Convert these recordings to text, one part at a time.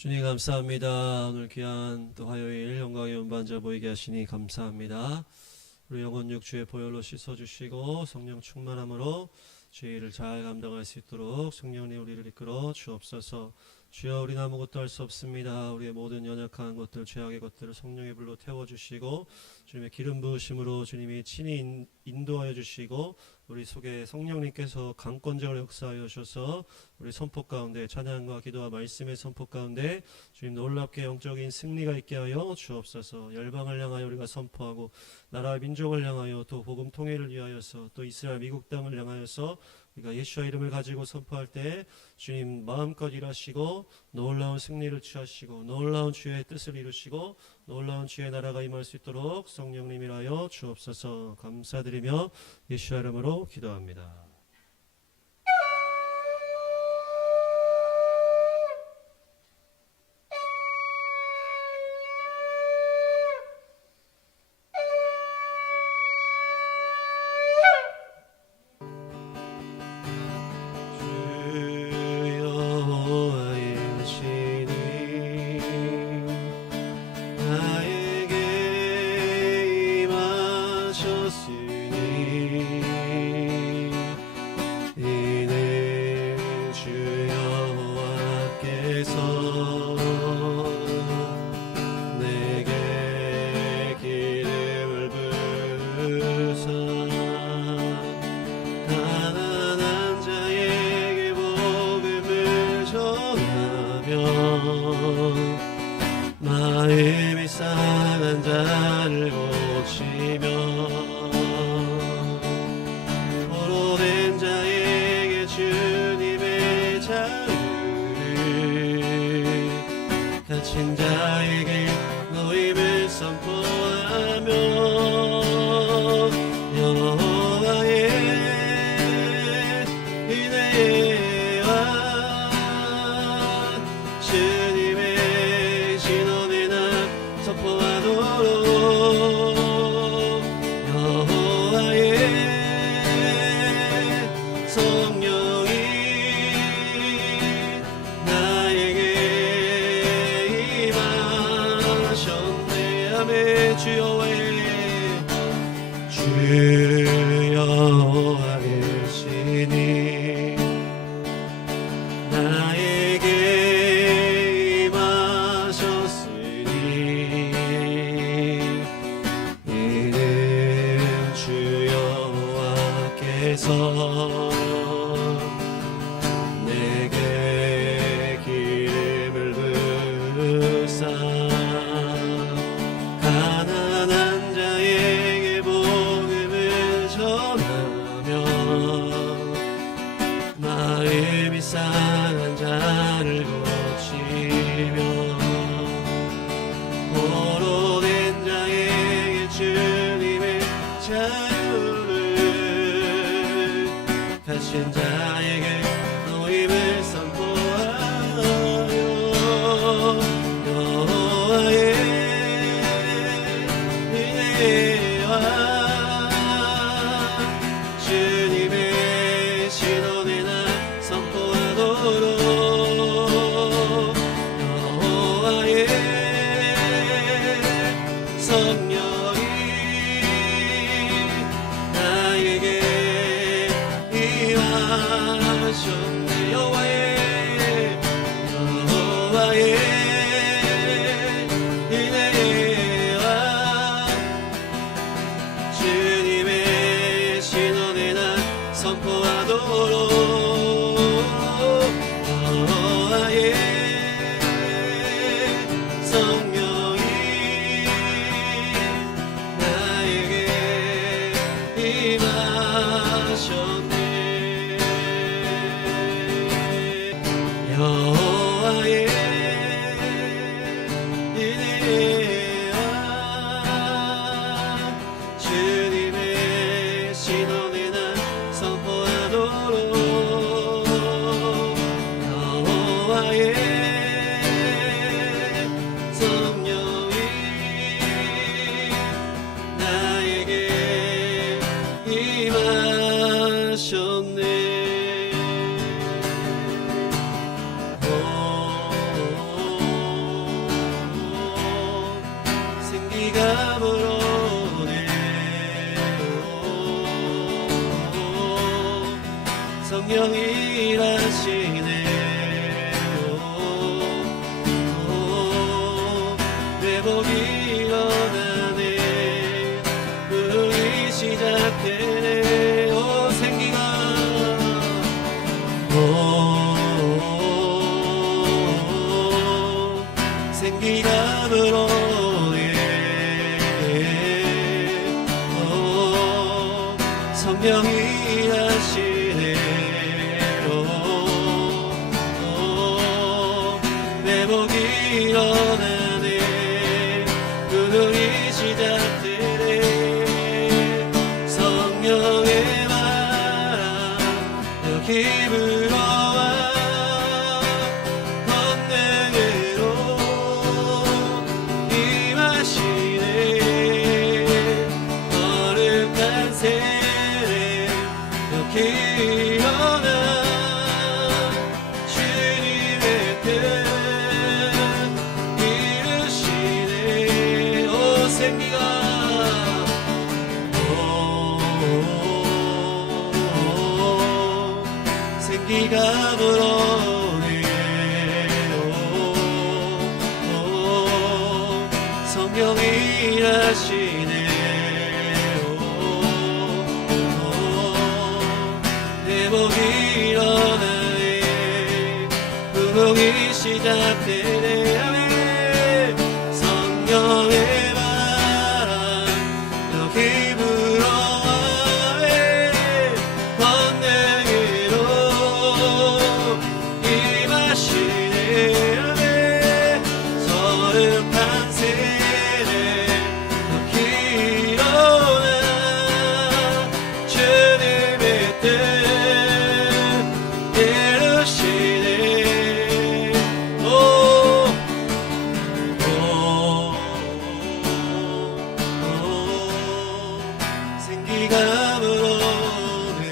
주님 감사합니다. 오늘 귀한 또 화요일 영광의 운반자 보이게 하시니 감사합니다. 우리 영혼육 주의 보혈로 씻어주시고 성령 충만함으로 주의를 잘 감당할 수 있도록 성령님 우리를 이끌어 주옵소서. 주여, 우리는 아무것도 할 수 없습니다. 우리의 모든 연약한 것들, 죄악의 것들을 성령의 불로 태워주시고 주님의 기름 부으심으로 주님이 친히 인도하여 주시고 우리 속에 성령님께서 강권적으로 역사하여 주셔서 우리 선포 가운데 찬양과 기도와 말씀의 선포 가운데 주님 놀랍게 영적인 승리가 있게 하여 주옵소서. 열방을 향하여 우리가 선포하고 나라 민족을 향하여 또 복음 통일을 위하여서 또 이스라엘 미국 땅을 향하여서 우리가 예수와 이름을 가지고 선포할 때 주님 마음껏 일하시고 놀라운 승리를 취하시고 놀라운 주의 뜻을 이루시고 놀라운 주의 나라가 임할 수 있도록 성령님이라여 주옵소서. 감사드리며 예수와 이름으로 기도합니다. 마음이 상한 자를 고치며 포로된 자에게 주님의 자유를 갇힌 자에게 노임을 선포하며 여호와의 은혜와 주님의 진노의 날 선포하도록 여호와의 성령이 나에게 임하셨네. 아멘. 생기가 불어오네. 성령이 일하시네. 회복이 일어나네. 부흥이 시작되네. 오 생기가 생기가 불어오네. 성령이 일하시네. 회복이 일어나네. 부흥이 시작되네. 성령의 바람 여기 불어와. 권능으로 임하시네. 거룩한 세례 여기 일어나. 주님의 뜻 이루시네. 오 생기가 생기가 불어오네. 성령이 일하시네. 회복이 일어나네. 부흥이 시작되네. 아멘. 성령의 바람 여기 불어와. 권능으로 임하시네. 아멘. 거룩한 세례 여기 일어나. 주님의 뜻 이루시네. 생기가 불어오네.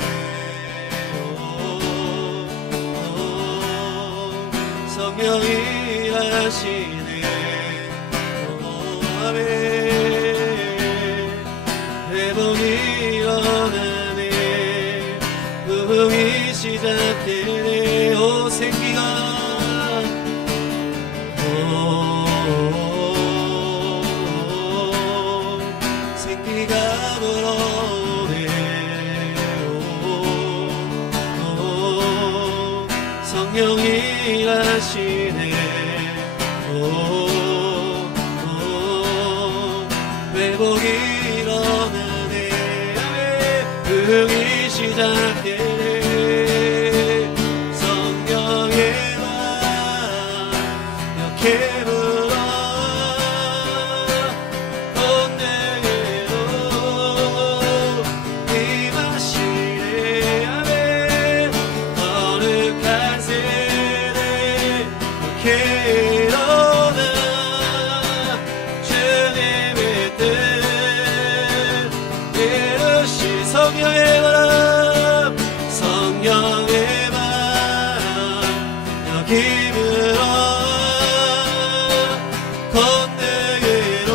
성령이 일하시네. 아멘. 회복이 일어나네. 부흥이 시작되네. 오 생기가 생기가 불어오네. 성령이 일하시네. 회복이 일어나네. 부흥이 시작되네. 성령의 바람 여기 불어와. 권능으로 임하시네. 아멘. 거룩한 세례 여기 일어나. 주님의 뜻 이루시. 성령의 바람 성령의 바람 여기 불어와. 권능으로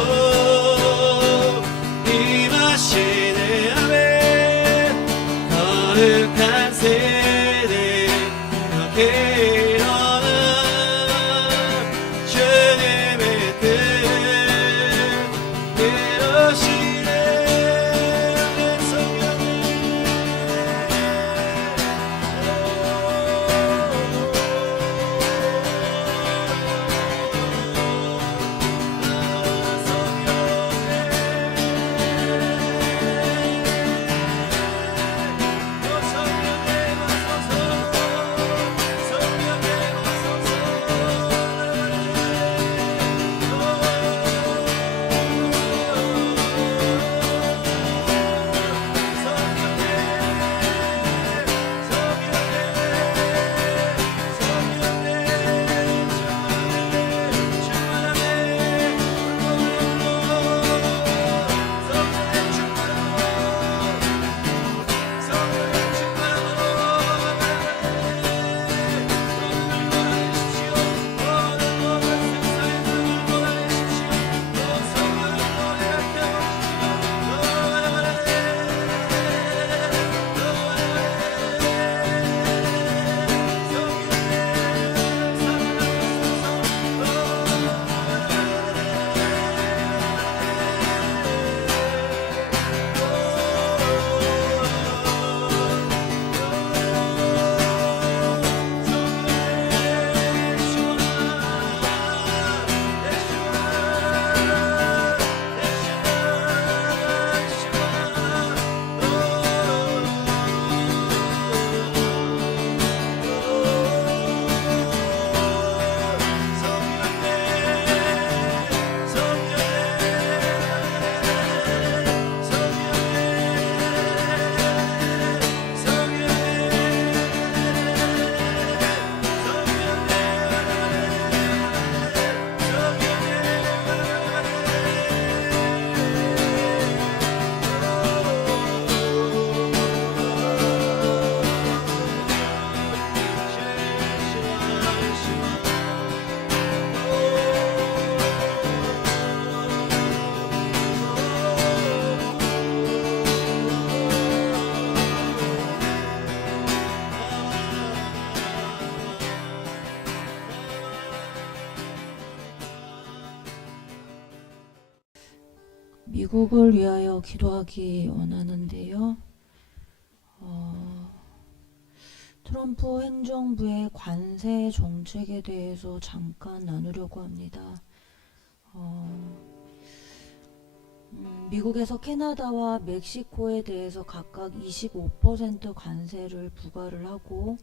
임하시네. 아멘. 거룩한 세례 여기 일어나. 미국을 위하여 기도하기 원하는데요. 트럼프 행정부의 관세 정책에 대해서 잠깐 나누려고 합니다. 미국에서 캐나다와 멕시코에 대해서 각각 25% 관세를 부과를 하고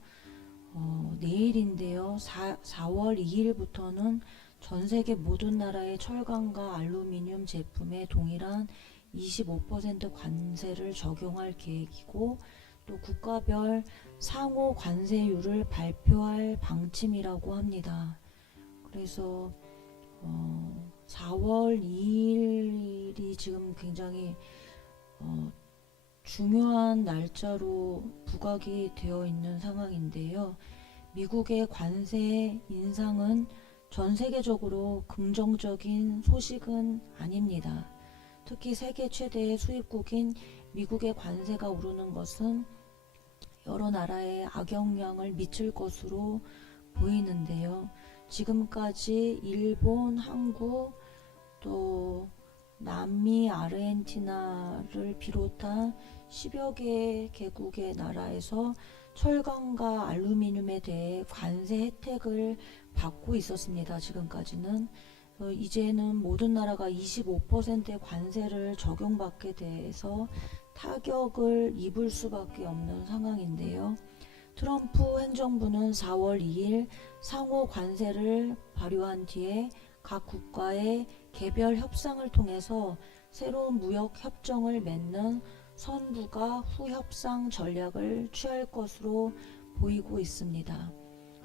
내일인데요. 4월 2일부터는 전 세계 모든 나라의 철강과 알루미늄 제품에 동일한 25% 관세를 적용할 계획이고, 또 국가별 상호 관세율을 발표할 방침이라고 합니다. 그래서 4월 2일이 지금 굉장히 중요한 날짜로 부각이 되어 있는 상황인데요. 미국의 관세 인상은 전 세계적으로 긍정적인 소식은 아닙니다. 특히 세계 최대의 수입국인 미국의 관세가 오르는 것은 여러 나라에 악영향을 미칠 것으로 보이는데요. 지금까지 일본, 한국, 또 남미, 아르헨티나를 비롯한 10여 개 개국의 나라에서 철강과 알루미늄에 대해 관세 혜택을 받고 있었습니다. 지금까지는. 이제는 모든 나라가 25%의 관세를 적용받게 돼서 타격을 입을 수밖에 없는 상황인데요. 트럼프 행정부는 4월 2일 상호 관세를 발효한 뒤에 각 국가의 개별 협상을 통해서 새로운 무역 협정을 맺는 선부가 후협상 전략을 취할 것으로 보이고 있습니다.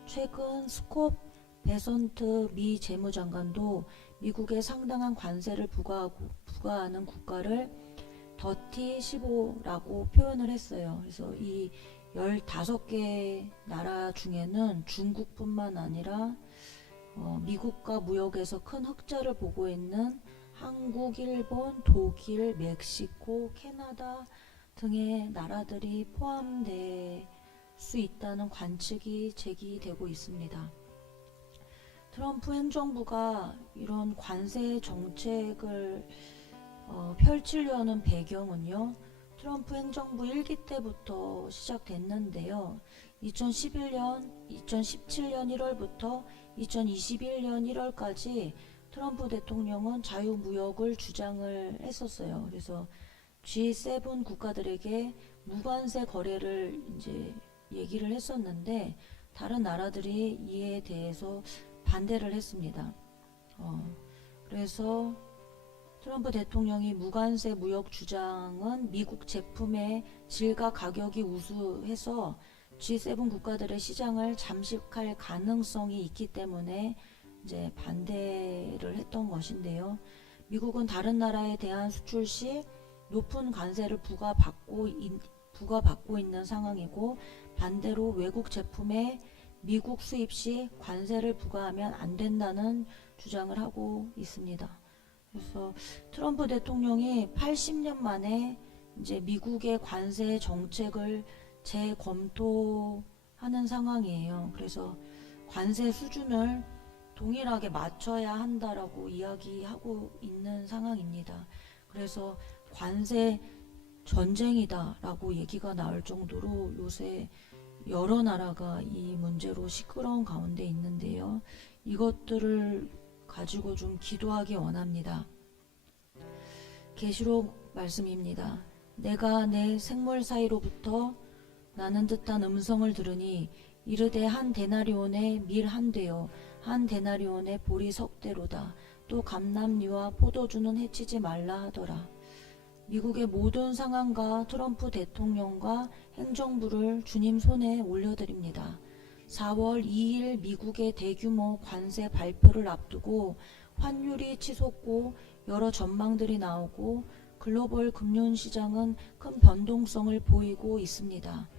최근 스콧 베선트 미 재무장관도 미국에 상당한 관세를 부과하는 국가를 더티 15라고 표현을 했어요. 그래서 이 15개 나라 중에는 중국뿐만 아니라 미국과 무역에서 큰 흑자를 보고 있는 한국, 일본, 독일, 멕시코, 캐나다 등의 나라들이 포함될 수 있다는 관측이 제기되고 있습니다. 트럼프 행정부가 이런 관세 정책을 펼치려는 배경은요, 트럼프 행정부 1기 때부터 시작됐는데요. 2017년 1월부터 2021년 1월까지 트럼프 대통령은 자유무역을 주장을 했었어요. 그래서 G7 국가들에게 무관세 거래를 이제 얘기를 했었는데, 다른 나라들이 이에 대해서 반대를 했습니다. 그래서 트럼프 대통령이 무관세 무역 주장은 미국 제품의 질과 가격이 우수해서 G7 국가들의 시장을 잠식할 가능성이 있기 때문에 이제 반대를 했던 것인데요. 미국은 다른 나라에 대한 수출 시 높은 관세를 부과받고 있는 상황이고, 반대로 외국 제품에 미국 수입 시 관세를 부과하면 안 된다는 주장을 하고 있습니다. 그래서 트럼프 대통령이 80년 만에 이제 미국의 관세 정책을 재검토하는 상황이에요. 그래서 관세 수준을 동일하게 맞춰야 한다라고 이야기하고 있는 상황입니다. 그래서 관세 전쟁이다라고 얘기가 나올 정도로 요새 여러 나라가 이 문제로 시끄러운 가운데 있는데요. 이것들을 가지고 좀 기도하기 원합니다. 계시록 말씀입니다. 내가 내 생물 사이로부터 나는 듯한 음성을 들으니 이르되 한 데나리온의 밀 한 되요 한 데나리온의 보리 석 대로다. 또 감람류와 포도주는 해치지 말라 하더라. 미국의 모든 상황과 트럼프 대통령과 행정부를 주님 손에 올려드립니다. 4월 2일 미국의 대규모 관세 발표를 앞두고 환율이 치솟고 여러 전망들이 나오고 글로벌 금융시장은 큰 변동성을 보이고 있습니다.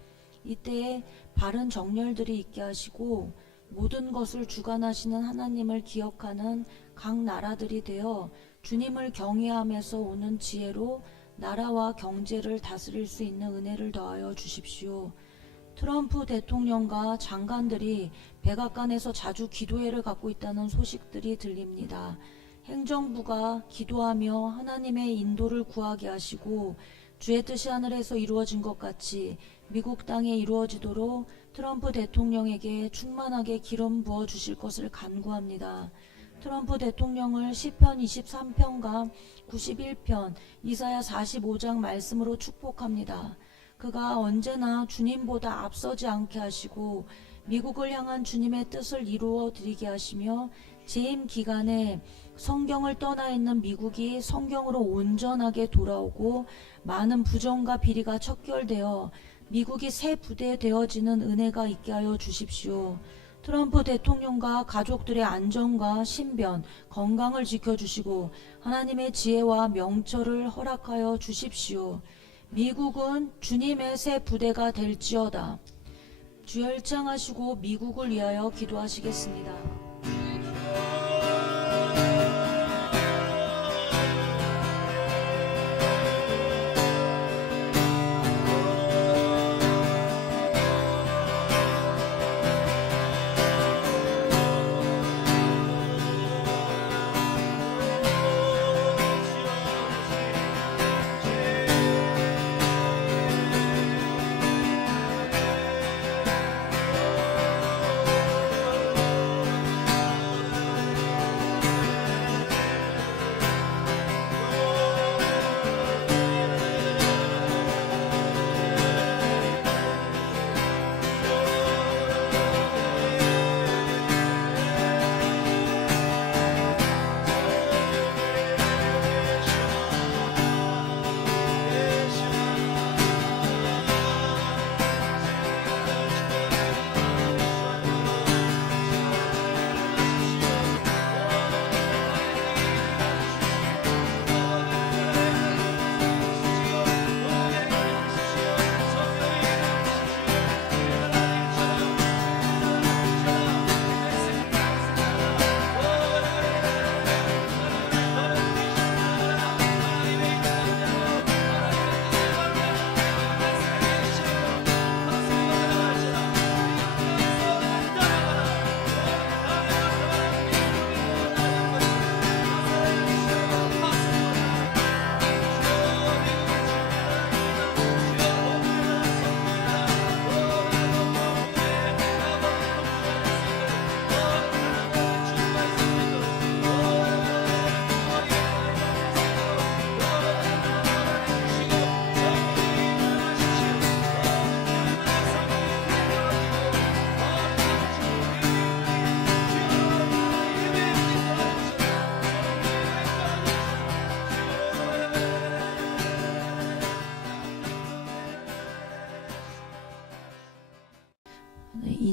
이때에 바른 정렬들이 있게 하시고 모든 것을 주관하시는 하나님을 기억하는 각 나라들이 되어 주님을 경외함에서 오는 지혜로 나라와 경제를 다스릴 수 있는 은혜를 더하여 주십시오. 트럼프 대통령과 장관들이 백악관에서 자주 기도회를 갖고 있다는 소식들이 들립니다. 행정부가 기도하며 하나님의 인도를 구하게 하시고 주의 뜻이 하늘에서 이루어진 것 같이 미국 땅에 이루어지도록 트럼프 대통령에게 충만하게 기름 부어 주실 것을 간구합니다. 트럼프 대통령을 시편 23편과 91편, 이사야 45장 말씀으로 축복합니다. 그가 언제나 주님보다 앞서지 않게 하시고 미국을 향한 주님의 뜻을 이루어 드리게 하시며 재임 기간에 성경을 떠나 있는 미국이 성경으로 온전하게 돌아오고 많은 부정과 비리가 척결되어 미국이 새 부대 되어지는 은혜가 있게 하여 주십시오. 트럼프 대통령과 가족들의 안전과 신변, 건강을 지켜주시고 하나님의 지혜와 명철을 허락하여 주십시오. 미국은 주님의 새 부대가 될지어다. 주여 일창하시고 미국을 위하여 기도하시겠습니다.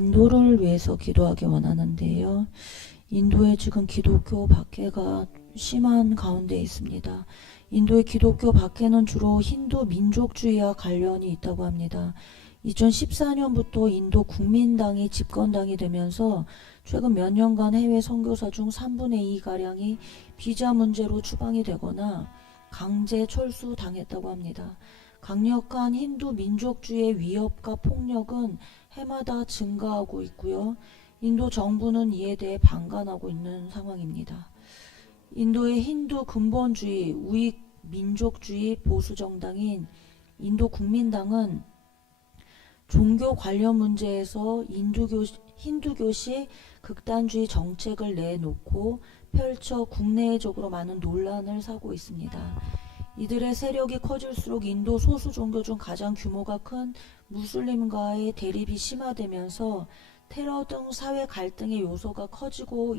인도를 위해서 기도하기 원하는데요. 인도에 지금 기독교 박해가 심한 가운데 있습니다. 인도의 기독교 박해는 주로 힌두 민족주의와 관련이 있다고 합니다. 2014년부터 인도 국민당이 집권당이 되면서 최근 몇 년간 해외 선교사 중 3분의 2가량이 비자 문제로 추방이 되거나 강제 철수당했다고 합니다. 강력한 힌두 민족주의의 위협과 폭력은 해마다 증가하고 있고요. 인도 정부는 이에 대해 방관하고 있는 상황입니다. 인도의 힌두 근본주의, 우익 민족주의 보수 정당인 인도 국민당은 종교 관련 문제에서 힌두교식 극단주의 정책을 내놓고 펼쳐 국내적으로 많은 논란을 사고 있습니다. 이들의 세력이 커질수록 인도 소수 종교 중 가장 규모가 큰 무슬림과의 대립이 심화되면서 테러 등 사회 갈등의 요소가 커지고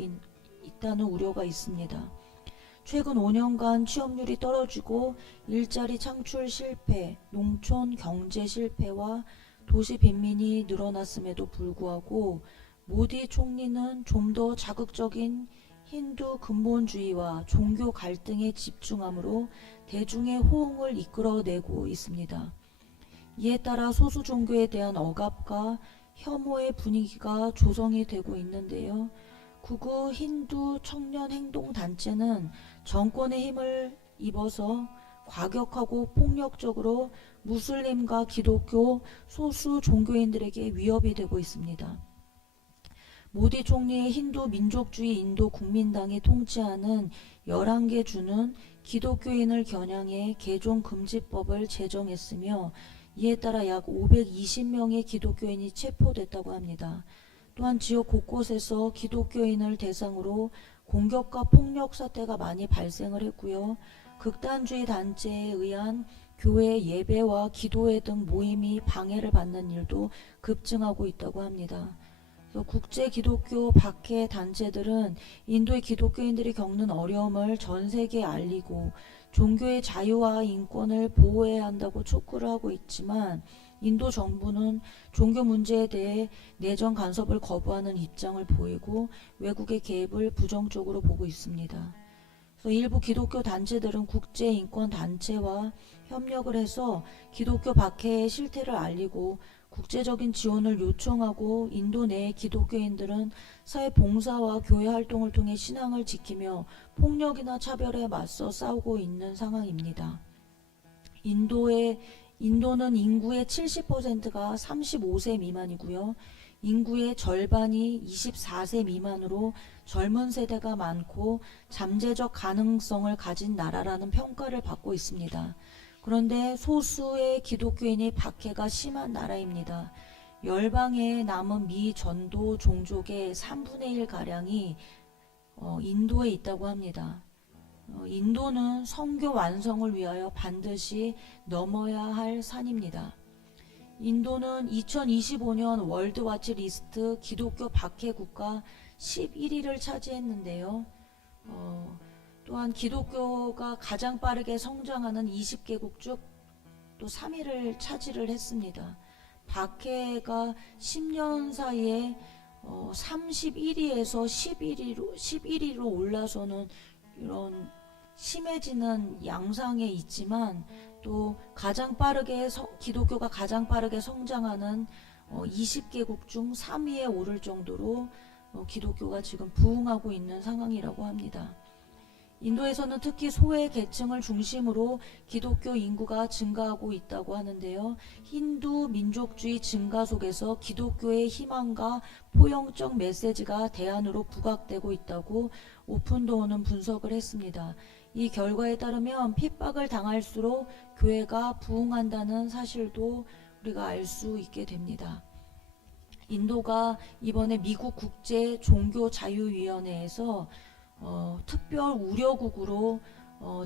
있다는 우려가 있습니다. 최근 5년간 취업률이 떨어지고 일자리 창출 실패, 농촌 경제 실패와 도시 빈민이 늘어났음에도 불구하고 모디 총리는 좀 더 자극적인 힌두 근본주의와 종교 갈등에 집중함으로 대중의 호응을 이끌어내고 있습니다. 이에 따라 소수 종교에 대한 억압과 혐오의 분위기가 조성이 되고 있는데요. 구구 힌두 청년 행동 단체는 정권의 힘을 입어서 과격하고 폭력적으로 무슬림과 기독교 소수 종교인들에게 위협이 되고 있습니다. 모디 총리의 힌두 민족주의 인도 국민당이 통치하는 11개 주는 기독교인을 겨냥해 개종 금지법을 제정했으며 이에 따라 약 520명의 기독교인이 체포됐다고 합니다. 또한 지역 곳곳에서 기독교인을 대상으로 공격과 폭력 사태가 많이 발생을 했고요. 극단주의 단체에 의한 교회 예배와 기도회 등 모임이 방해를 받는 일도 급증하고 있다고 합니다. 국제 기독교 박해 단체들은 인도의 기독교인들이 겪는 어려움을 전 세계에 알리고 종교의 자유와 인권을 보호해야 한다고 촉구를 하고 있지만 인도 정부는 종교 문제에 대해 내정 간섭을 거부하는 입장을 보이고 외국의 개입을 부정적으로 보고 있습니다. 그래서 일부 기독교 단체들은 국제인권단체와 협력을 해서 기독교 박해의 실태를 알리고 국제적인 지원을 요청하고 인도 내 기독교인들은 사회 봉사와 교회 활동을 통해 신앙을 지키며 폭력이나 차별에 맞서 싸우고 있는 상황입니다. 인도는 인구의 70%가 35세 미만이고요. 인구의 절반이 24세 미만으로 젊은 세대가 많고 잠재적 가능성을 가진 나라라는 평가를 받고 있습니다. 그런데 소수의 기독교인의 박해가 심한 나라입니다. 열방에 남은 미 전도 종족의 3분의 1가량이 인도에 있다고 합니다. 인도는 선교 완성을 위하여 반드시 넘어야 할 산입니다. 인도는 2025년 월드와치 리스트 기독교 박해 국가 11위를 차지했는데요. 또한 기독교가 가장 빠르게 성장하는 20개국 중 또 3위를 차지를 했습니다. 박해가 10년 사이에 31위에서 11위로 올라서는 이런 심해지는 양상에 있지만 또 기독교가 가장 빠르게 성장하는 20개국 중 3위에 오를 정도로 기독교가 지금 부흥하고 있는 상황이라고 합니다. 인도에서는 특히 소외 계층을 중심으로 기독교 인구가 증가하고 있다고 하는데요. 힌두 민족주의 증가 속에서 기독교의 희망과 포용적 메시지가 대안으로 부각되고 있다고 오픈도어는 분석을 했습니다. 이 결과에 따르면 핍박을 당할수록 교회가 부흥한다는 사실도 우리가 알 수 있게 됩니다. 인도가 이번에 미국 국제 종교자유위원회에서 특별 우려국으로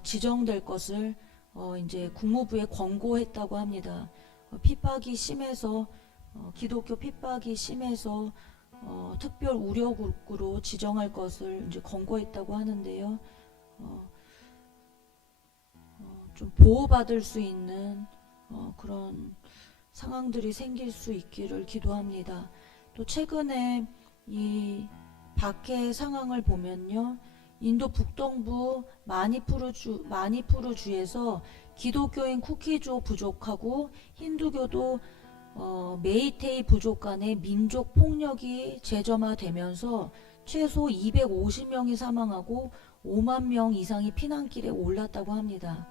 지정될 것을 이제 국무부에 권고했다고 합니다. 핍박이 심해서 기독교 핍박이 심해서 특별 우려국으로 지정할 것을 이제 권고했다고 하는데요. 좀 보호받을 수 있는 그런 상황들이 생길 수 있기를 기도합니다. 또 최근에 이 박해 상황을 보면요. 인도 북동부 마니푸르주에서 기독교인 쿠키조 부족하고 힌두교도 메이테이 부족 간의 민족 폭력이 재점화되면서 최소 250명이 사망하고 5만 명 이상이 피난길에 올랐다고 합니다.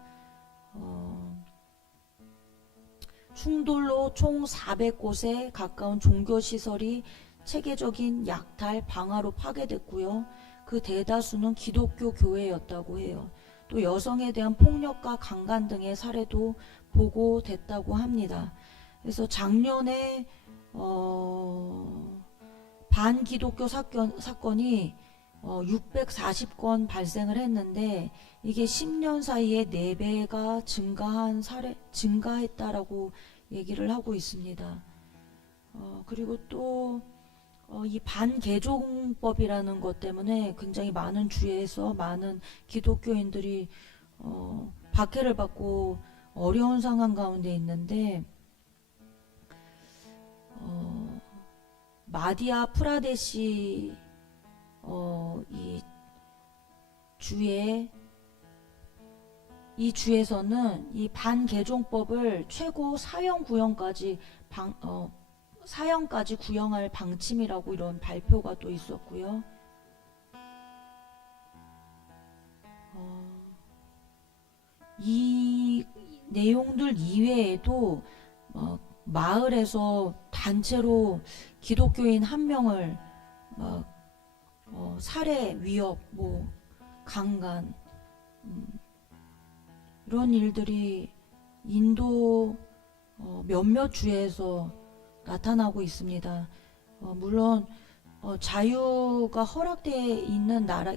충돌로 총 400곳에 가까운 종교시설이 체계적인 약탈, 방화로 파괴됐고요. 그 대다수는 기독교 교회였다고 해요. 또 여성에 대한 폭력과 강간 등의 사례도 보고됐다고 합니다. 그래서 작년에 반기독교 사건이 640건 발생을 했는데 이게 10년 사이에 4배가 증가했다라고 얘기를 하고 있습니다. 그리고 또 이 반개종법이라는 것 때문에 굉장히 많은 주에서 많은 기독교인들이 박해를 받고 어려운 상황 가운데 있는데 마디아 프라데시 이 주에서는 이 반개종법을 최고 사형 구형까지 사형까지 구형할 방침이라고 이런 발표가 또 있었고요. 이 내용들 이외에도 마을에서 단체로 기독교인 한 명을 살해, 위협, 강간, 이런 일들이 인도 몇몇 주에서 나타나고 있습니다. 물론 자유가 허락되어 있는 나라,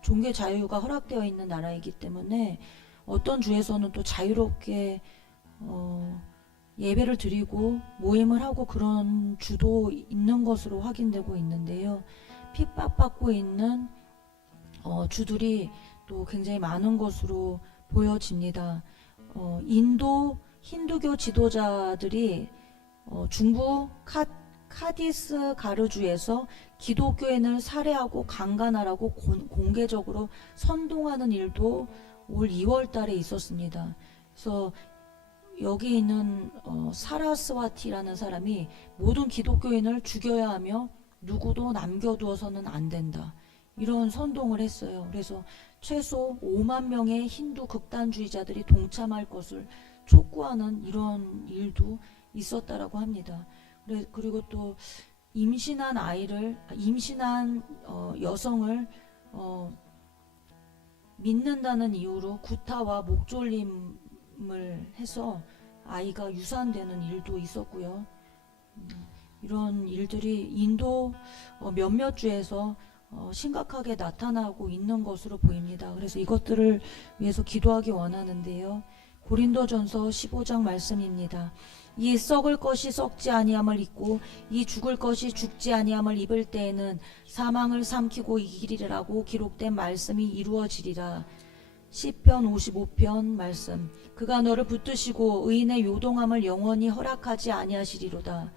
종교 자유가 허락되어 있는 나라이기 때문에 어떤 주에서는 또 자유롭게 예배를 드리고 모임을 하고 그런 주도 있는 것으로 확인되고 있는데요. 핍박받고 있는 주들이 또 굉장히 많은 것으로 보여집니다. 인도 힌두교 지도자들이 중부 카디스 가르주에서 기독교인을 살해하고 강간하라고 공개적으로 선동하는 일도 올 2월 달에 있었습니다. 그래서 여기 있는 사라스와티라는 사람이 모든 기독교인을 죽여야 하며 누구도 남겨두어서는 안 된다, 이런 선동을 했어요. 그래서 최소 5만 명의 힌두 극단주의자들이 동참할 것을 촉구하는 이런 일도 있었다라고 합니다. 그리고 또 임신한 여성을 믿는다는 이유로 구타와 목졸림을 해서 아이가 유산되는 일도 있었고요. 이런 일들이 인도 몇몇 주에서 심각하게 나타나고 있는 것으로 보입니다. 그래서 이것들을 위해서 기도하기 원하는데요. 고린도전서 15장 말씀입니다. 이 썩을 것이 썩지 아니함을 입고 이 죽을 것이 죽지 아니함을 입을 때에는 사망을 삼키고 이기리라고 기록된 말씀이 이루어지리라. 시편 55편 말씀. 그가 너를 붙드시고 의인의 요동함을 영원히 허락하지 아니하시리로다.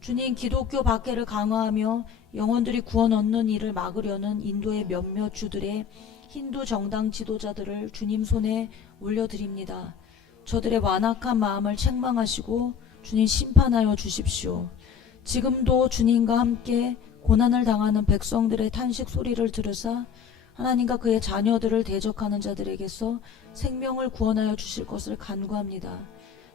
주님, 기독교 박해를 강화하며 영혼들이 구원 얻는 일을 막으려는 인도의 몇몇 주들의 힌두 정당 지도자들을 주님 손에 올려드립니다. 저들의 완악한 마음을 책망하시고 주님 심판하여 주십시오. 지금도 주님과 함께 고난을 당하는 백성들의 탄식 소리를 들으사 하나님과 그의 자녀들을 대적하는 자들에게서 생명을 구원하여 주실 것을 간구합니다.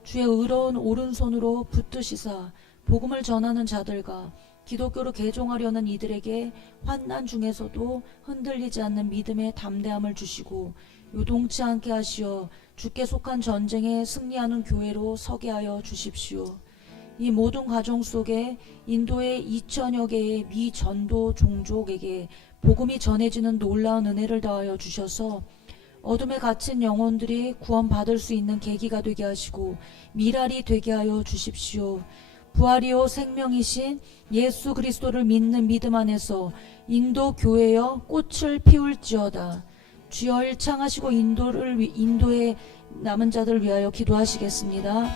주의 의로운 오른손으로 붙드시사 복음을 전하는 자들과 기독교로 개종하려는 이들에게 환난 중에서도 흔들리지 않는 믿음의 담대함을 주시고 요동치 않게 하시어 주께 속한 전쟁에 승리하는 교회로 서게 하여 주십시오. 이 모든 과정 속에 인도의 2천여 개의 미전도 종족에게 복음이 전해지는 놀라운 은혜를 더하여 주셔서 어둠에 갇힌 영혼들이 구원받을 수 있는 계기가 되게 하시고 미랄이 되게 하여 주십시오. 부활이요 생명이신 예수 그리스도를 믿는 믿음 안에서 인도 교회여 꽃을 피울지어다. 주여 일창하시고 인도의 남은 자들 위하여 기도하시겠습니다.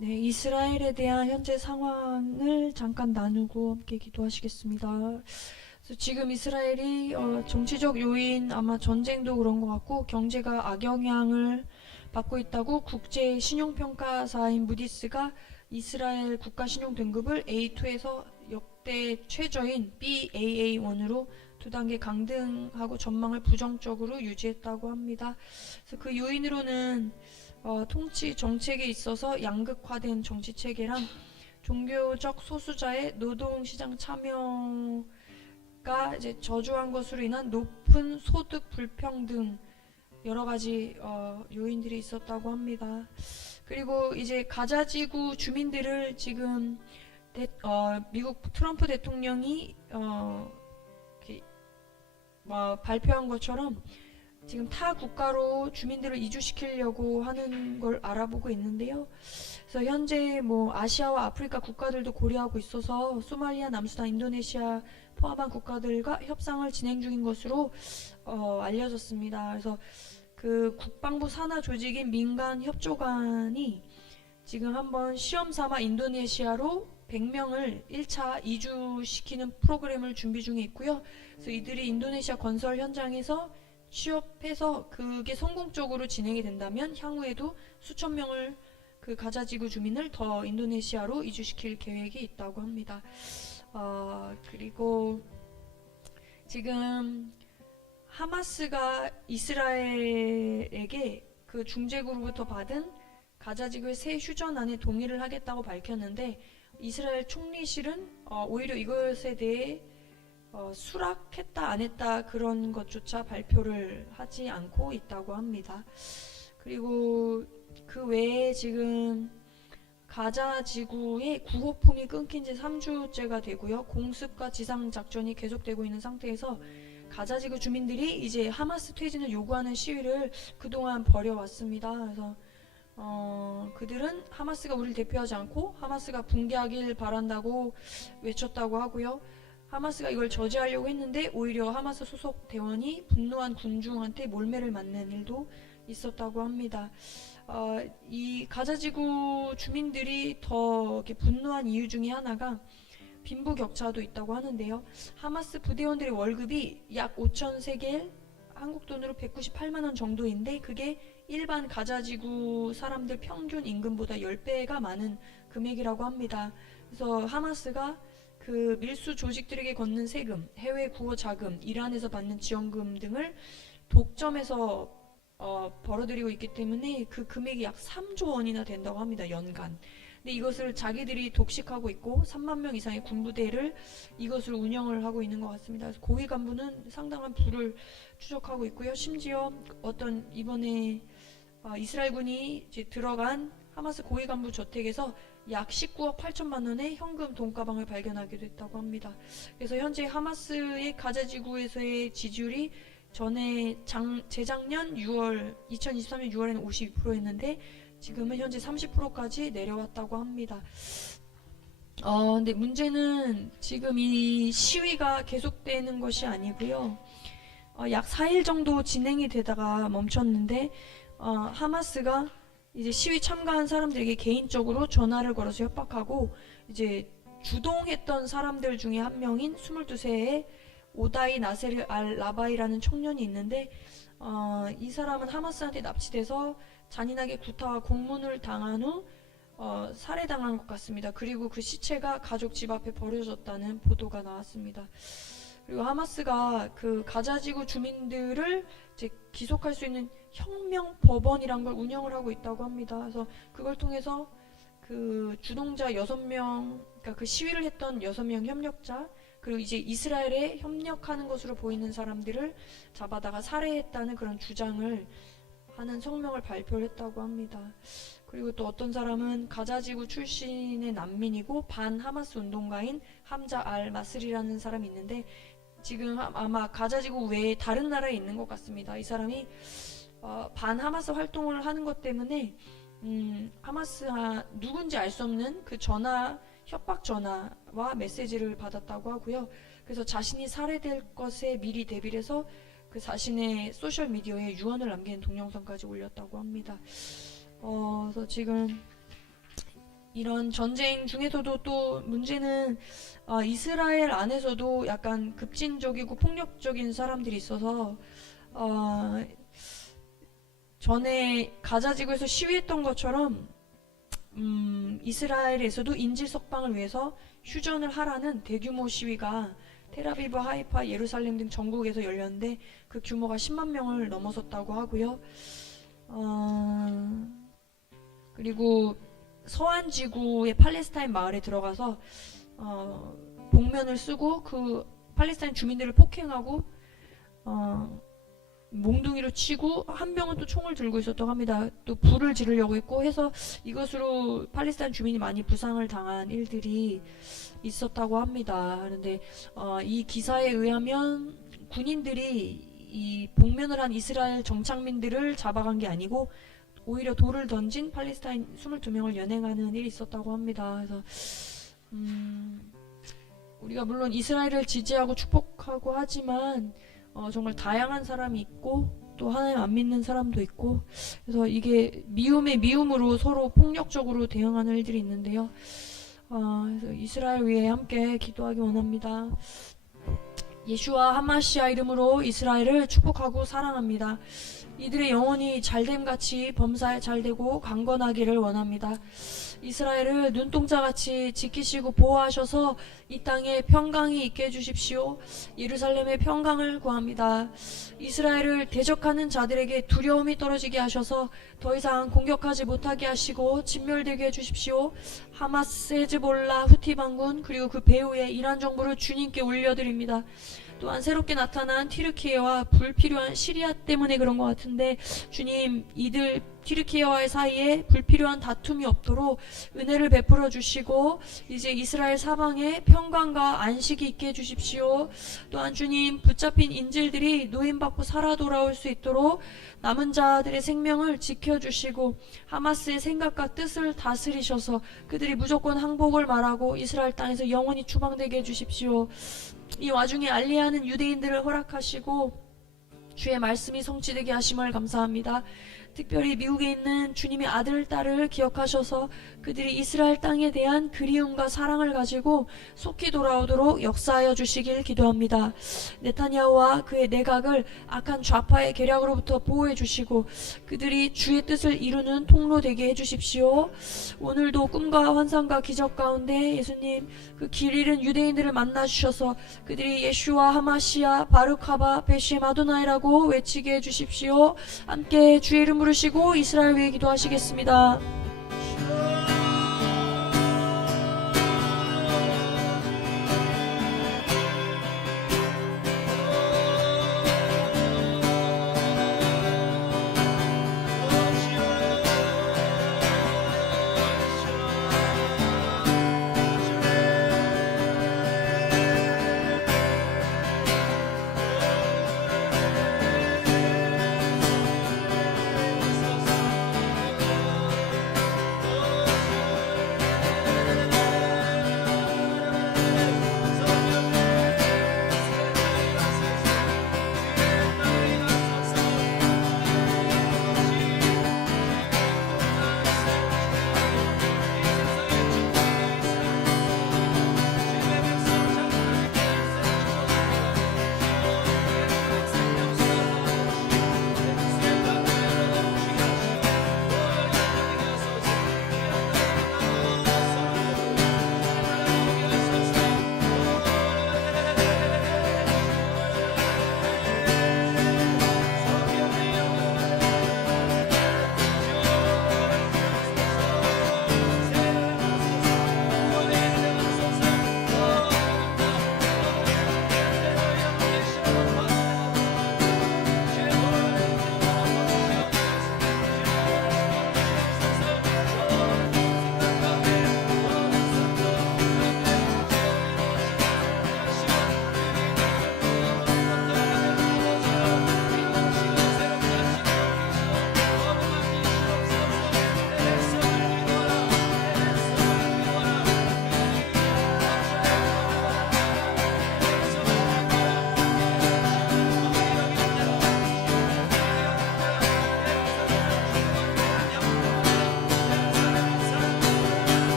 네, 이스라엘에 대한 현재 상황을 잠깐 나누고 함께 기도하시겠습니다. 그래서 지금 이스라엘이 정치적 요인 아마 전쟁도 그런 것 같고 경제가 악영향을 받고 있다고 국제 신용평가사인 무디스가 이스라엘 국가 신용 등급을 A2에서 역대 최저인 Baa1으로 두 단계 강등하고 전망을 부정적으로 유지했다고 합니다. 그래서 그 요인으로는 통치 정책에 있어서 양극화된 정치 체계랑 종교적 소수자의 노동시장 참여가 이제 저조한 것으로 인한 높은 소득 불평등 여러 가지 요인들이 있었다고 합니다. 그리고 이제 가자 지구 주민들을 지금 미국 트럼프 대통령이 이렇게 발표한 것처럼 지금 타 국가로 주민들을 이주시키려고 하는 걸 알아보고 있는데요. 그래서 현재 뭐 아시아와 아프리카 국가들도 고려하고 있어서 소말리아, 남수단, 인도네시아 포함한 국가들과 협상을 진행 중인 것으로 알려졌습니다. 그래서 그 국방부 산하 조직인 민간 협조관이 지금 한번 시험 삼아 인도네시아로 100명을 1차 이주시키는 프로그램을 준비 중에 있고요. 그래서 이들이 인도네시아 건설 현장에서 취업해서 그게 성공적으로 진행이 된다면 향후에도 수천 명을 그 가자지구 주민을 더 인도네시아로 이주시킬 계획이 있다고 합니다. 그리고 지금 하마스가 이스라엘에게 그 중재구로부터 받은 가자지구의 새 휴전안에 동의를 하겠다고 밝혔는데 이스라엘 총리실은 오히려 이것에 대해 수락했다 안 했다 그런 것조차 발표를 하지 않고 있다고 합니다. 그리고 그 외에 지금 가자 지구의 구호품이 끊긴 지 3주째가 되고요. 공습과 지상 작전이 계속되고 있는 상태에서 가자 지구 주민들이 이제 하마스 퇴진을 요구하는 시위를 그동안 벌여왔습니다. 그래서 그들은 하마스가 우리를 대표하지 않고 하마스가 붕괴하길 바란다고 외쳤다고 하고요. 하마스가 이걸 저지하려고 했는데 오히려 하마스 소속 대원이 분노한 군중한테 몰매를 맞는 일도 있었다고 합니다. 이 가자지구 주민들이 더 이렇게 분노한 이유 중에 하나가 빈부격차도 있다고 하는데요. 하마스 부대원들의 월급이 약 5,000세겔, 한국 돈으로 198만 원 정도인데 그게 일반 가자지구 사람들 평균 임금보다 10배가 많은 금액이라고 합니다. 그래서 하마스가 그 밀수 조직들에게 걷는 세금, 해외 구호 자금, 이란에서 받는 지원금 등을 독점해서 벌어들이고 있기 때문에 그 금액이 약 3조 원이나 된다고 합니다. 연간. 근데 이것을 자기들이 독식하고 있고 3만 명 이상의 군부대를 이것을 운영을 하고 있는 것 같습니다. 그래서 고위 간부는 상당한 부를 추적하고 있고요. 심지어 어떤 이번에 이스라엘군이 이제 들어간 하마스 고위 간부 저택에서 약 19억 8천만 원의 현금 돈가방을 발견하기도 했다고 합니다. 그래서 현재 하마스의 가자지구에서의 지지율이 전에 재작년 2023년 6월에는 52%였는데 지금은 현재 30%까지 내려왔다고 합니다. 근데 문제는 지금 이 시위가 계속되는 것이 아니고요. 약 4일 정도 진행이 되다가 멈췄는데 하마스가 이제 시위 참가한 사람들에게 개인적으로 전화를 걸어서 협박하고 이제 주동했던 사람들 중에 한 명인 22세의 오다이 나세르 알 라바이라는 청년이 있는데 이 사람은 하마스한테 납치돼서 잔인하게 구타와 고문을 당한 후 살해당한 것 같습니다. 그리고 그 시체가 가족 집 앞에 버려졌다는 보도가 나왔습니다. 그리고 하마스가 그 가자지구 주민들을 이제 기속할 수 있는 혁명 법원이란 걸 운영을 하고 있다고 합니다. 그래서 그걸 통해서 그 주동자 6명, 그러니까 그 시위를 했던 6명 협력자, 그리고 이제 이스라엘에 협력하는 것으로 보이는 사람들을 잡아다가 살해했다는 그런 주장을 하는 성명을 발표를 했다고 합니다. 그리고 또 어떤 사람은 가자지구 출신의 난민이고 반 하마스 운동가인 함자 알 마스리라는 사람이 있는데 지금 아마 가자지구 외에 다른 나라에 있는 것 같습니다. 이 사람이 반 하마스 활동을 하는 것 때문에 하마스 누군지 알 수 없는 그 협박 전화와 메시지를 받았다고 하고요. 그래서 자신이 살해될 것에 미리 대비를 해서 그 자신의 소셜 미디어에 유언을 남기는 동영상까지 올렸다고 합니다. 그래서 지금 이런 전쟁 중에서도 또 문제는 이스라엘 안에서도 약간 급진적이고 폭력적인 사람들이 있어서 전에 가자 지구에서 시위했던 것처럼 이스라엘에서도 인질 석방을 위해서 휴전을 하라는 대규모 시위가 텔아비브, 하이파, 예루살렘 등 전국에서 열렸는데 그 규모가 10만 명을 넘어섰다고 하고요. 그리고 서안 지구의 팔레스타인 마을에 들어가서 복면을 쓰고 그 팔레스타인 주민들을 폭행하고 몽둥이로 치고 한 명은 또 총을 들고 있었다고 합니다. 또 불을 지르려고 했고 해서 이것으로 팔레스타인 주민이 많이 부상을 당한 일들이 있었다고 합니다. 그런데 이 기사에 의하면 군인들이 이 복면을 한 이스라엘 정착민들을 잡아간 게 아니고 오히려 돌을 던진 팔레스타인 22명을 연행하는 일이 있었다고 합니다. 그래서 우리가 물론 이스라엘을 지지하고 축복하고 하지만 정말 다양한 사람이 있고 또 하나님 안 믿는 사람도 있고 그래서 이게 미움의 미움으로 서로 폭력적으로 대응하는 일들이 있는데요. 그래서 이스라엘 위해 함께 기도하기 원합니다. 예슈와 하마시아 이름으로 이스라엘을 축복하고 사랑합니다. 이들의 영혼이 잘됨같이 범사에 잘되고 강건하기를 원합니다. 이스라엘을 눈동자같이 지키시고 보호하셔서 이 땅에 평강이 있게 해주십시오. 예루살렘의 평강을 구합니다. 이스라엘을 대적하는 자들에게 두려움이 떨어지게 하셔서 더 이상 공격하지 못하게 하시고 진멸되게 해주십시오. 하마스, 헤즈볼라, 후티 반군 그리고 그 배후의 이란 정부를 주님께 올려드립니다. 또한 새롭게 나타난 튀르키예와 불필요한 시리아 때문에 그런 것 같은데 주님 이들 튀르키예와의 사이에 불필요한 다툼이 없도록 은혜를 베풀어 주시고 이제 이스라엘 사방에 평강과 안식이 있게 해주십시오. 또한 주님 붙잡힌 인질들이 노임받고 살아 돌아올 수 있도록 남은 자들의 생명을 지켜주시고 하마스의 생각과 뜻을 다스리셔서 그들이 무조건 항복을 말하고 이스라엘 땅에서 영원히 추방되게 해주십시오. 이 와중에 알리하는 유대인들을 허락하시고 주의 말씀이 성취되게 하심을 감사합니다. 특별히 미국에 있는 주님의 아들, 딸을 기억하셔서 그들이 이스라엘 땅에 대한 그리움과 사랑을 가지고 속히 돌아오도록 역사하여 주시길 기도합니다. 네타냐후와 그의 내각을 악한 좌파의 계략으로부터 보호해 주시고 그들이 주의 뜻을 이루는 통로 되게 해주십시오. 오늘도 꿈과 환상과 기적 가운데 예수님 그 길 잃은 유대인들을 만나 주셔서 그들이 예슈와 하마시아 바르카바 베시엠 아도나이라고 외치게 해주십시오. 함께 주의 이름 부르시고 이스라엘 위해 기도하시겠습니다.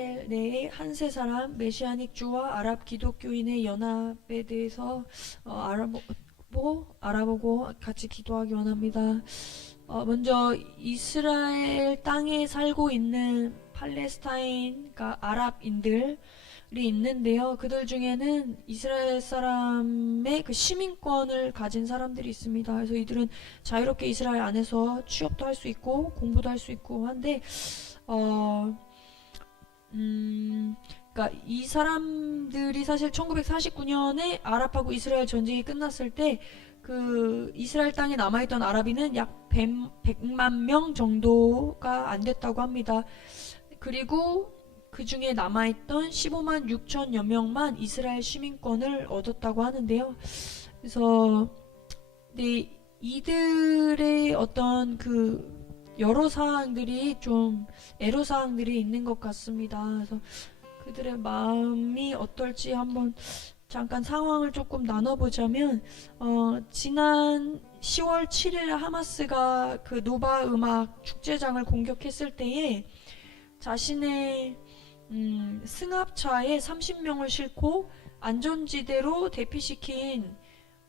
이스라엘 내의 한세 사람, 메시아닉 주와 아랍 기독교인의 연합에 대해서 알아보고 같이 기도하기 원합니다. 먼저 이스라엘 땅에 살고 있는 팔레스타인, 그러니까 아랍인들이 있는데요. 그들 중에는 이스라엘 사람의 그 시민권을 가진 사람들이 있습니다. 그래서 이들은 자유롭게 이스라엘 안에서 취업도 할 수 있고 공부도 할 수 있고 한데, 그러니까 이 사람들이 사실 1949년에 아랍하고 이스라엘 전쟁이 끝났을 때 그 이스라엘 땅에 남아있던 아랍인은 약 100만 명 정도가 안 됐다고 합니다. 그리고 그 중에 남아있던 15만 6천여 명만 이스라엘 시민권을 얻었다고 하는데요. 그래서 네, 이들의 어떤 그 여러 사항들이 좀 애로사항들이 있는 것 같습니다. 그래서 그들의 마음이 어떨지 한번 잠깐 상황을 조금 나눠보자면, 지난 10월 7일 하마스가 그 노바 음악 축제장을 공격했을 때에 자신의 승합차에 30명을 싣고 안전지대로 대피시킨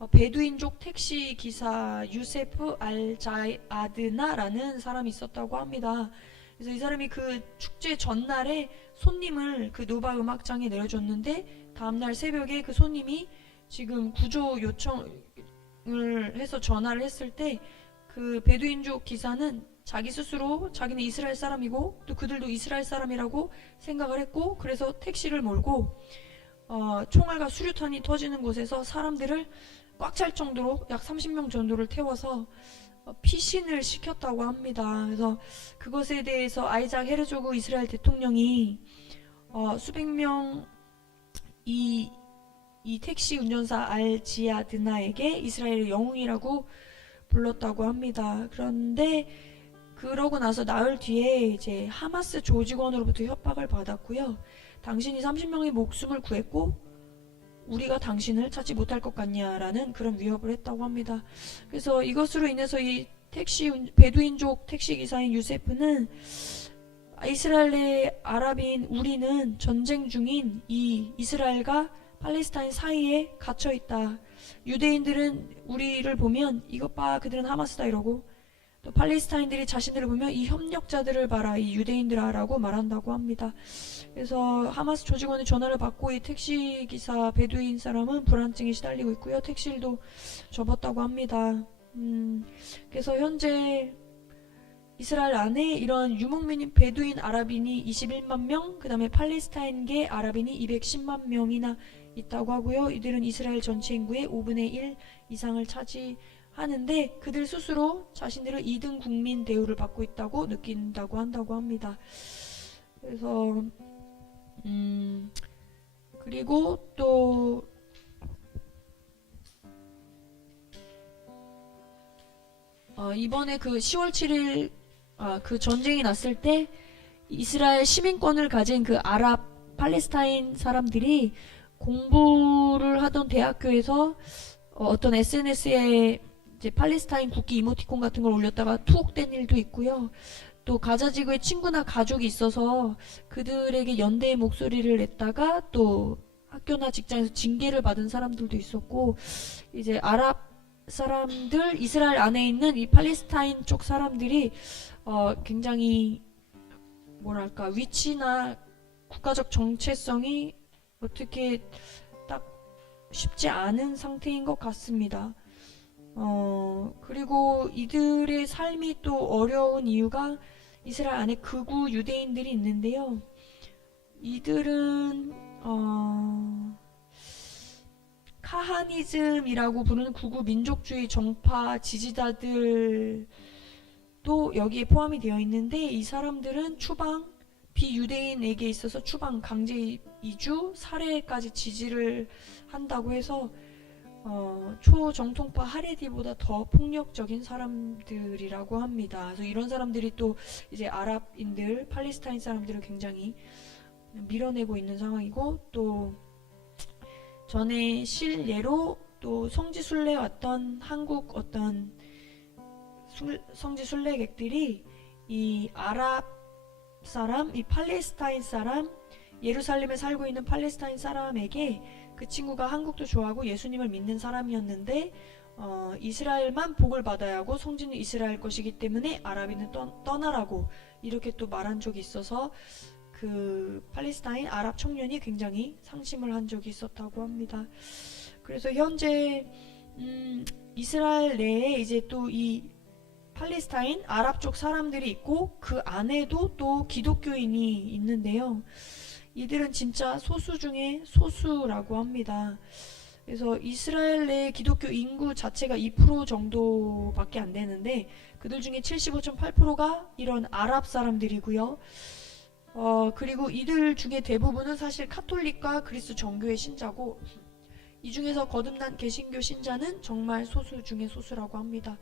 베두인족 택시 기사 유세프 알자아드나라는 사람이 있었다고 합니다. 그래서 이 사람이 그 축제 전날에 손님을 그 노바 음악장에 내려줬는데, 다음날 새벽에 그 손님이 지금 구조 요청을 해서 전화를 했을 때 그 베두인족 기사는 자기 스스로 자기는 이스라엘 사람이고 또 그들도 이스라엘 사람이라고 생각을 했고, 그래서 택시를 몰고 총알과 수류탄이 터지는 곳에서 사람들을 꽉 찰 정도로 약 30명 정도를 태워서 피신을 시켰다고 합니다. 그래서 그것에 대해서 아이작 헤르조그 이스라엘 대통령이 수백 명 이 택시 운전사 알지아드나에게 이스라엘의 영웅이라고 불렀다고 합니다. 그런데 그러고 나서 나흘 뒤에 이제 하마스 조직원으로부터 협박을 받았고요. 당신이 30명의 목숨을 구했고 우리가 당신을 찾지 못할 것 같냐라는 그런 위협을 했다고 합니다. 그래서 이것으로 인해서 이 베두인족 택시 기사인 유세프는 이스라엘의 아랍인 우리는 전쟁 중인 이 이스라엘과 팔레스타인 사이에 갇혀 있다. 유대인들은 우리를 보면 이것 봐, 그들은 하마스다 이러고, 또 팔레스타인들이 자신들을 보면 이 협력자들을 봐라, 이 유대인들아라고 말한다고 합니다. 그래서 하마스 조직원의 전화를 받고 이 택시 기사 베두인 사람은 불안증에 시달리고 있고요. 택시일도 접었다고 합니다. 그래서 현재 이스라엘 안에 이런 유목민인 베두인 아랍인이 21만 명, 그 다음에 팔레스타인계 아랍인이 210만 명이나 있다고 하고요. 이들은 이스라엘 전체 인구의 5분의 1 이상을 차지하는데 그들 스스로 자신들은 2등 국민 대우를 받고 있다고 느낀다고 한다고 합니다. 그래서 그리고 또 이번에 그 10월 7일 그 전쟁이 났을 때 이스라엘 시민권을 가진 그 아랍 팔레스타인 사람들이 공부를 하던 대학교에서 어떤 SNS에 이제 팔레스타인 국기 이모티콘 같은 걸 올렸다가 투옥된 일도 있고요. 또 가자지구에 친구나 가족이 있어서 그들에게 연대의 목소리를 냈다가 또 학교나 직장에서 징계를 받은 사람들도 있었고, 이제 아랍 사람들, 이스라엘 안에 있는 이 팔레스타인 쪽 사람들이 굉장히 뭐랄까 위치나 국가적 정체성이 어떻게 딱 쉽지 않은 상태인 것 같습니다. 그리고 이들의 삶이 또 어려운 이유가 이스라엘 안에 극우 유대인들이 있는데요. 이들은 카하니즘이라고 부르는 극우 민족주의 정파 지지자들도 여기에 포함이 되어 있는데, 이 사람들은 추방, 비유대인에게 있어서 추방, 강제 이주, 살해까지 지지를 한다고 해서 초정통파 하레디보다 더 폭력적인 사람들이라고 합니다. 그래서 이런 사람들이 또 이제 아랍인들, 팔레스타인 사람들을 굉장히 밀어내고 있는 상황이고, 또 전에 실례로 또 성지 순례 왔던 한국 어떤 성지 순례객들이 이 아랍 사람, 이 팔레스타인 사람, 예루살렘에 살고 있는 팔레스타인 사람에게 그 친구가 한국도 좋아하고 예수님을 믿는 사람이었는데 이스라엘만 복을 받아야 하고 성지는 이스라엘 것이기 때문에 아랍인은 떠나라고 이렇게 또 말한 적이 있어서 그 팔레스타인 아랍 청년이 굉장히 상심을 한 적이 있었다고 합니다. 그래서 현재 이스라엘 내에 이제 또 이 팔레스타인 아랍 쪽 사람들이 있고 그 안에도 또 기독교인이 있는데요. 이들은 진짜 소수 중에 소수라고 합니다. 그래서 이스라엘 내 기독교 인구 자체가 2% 정도밖에 안 되는데 그들 중에 75.8%가 이런 아랍 사람들이고요. 그리고 이들 중에 대부분은 사실 카톨릭과 그리스 정교의 신자고 이 중에서 거듭난 개신교 신자는 정말 소수 중에 소수라고 합니다.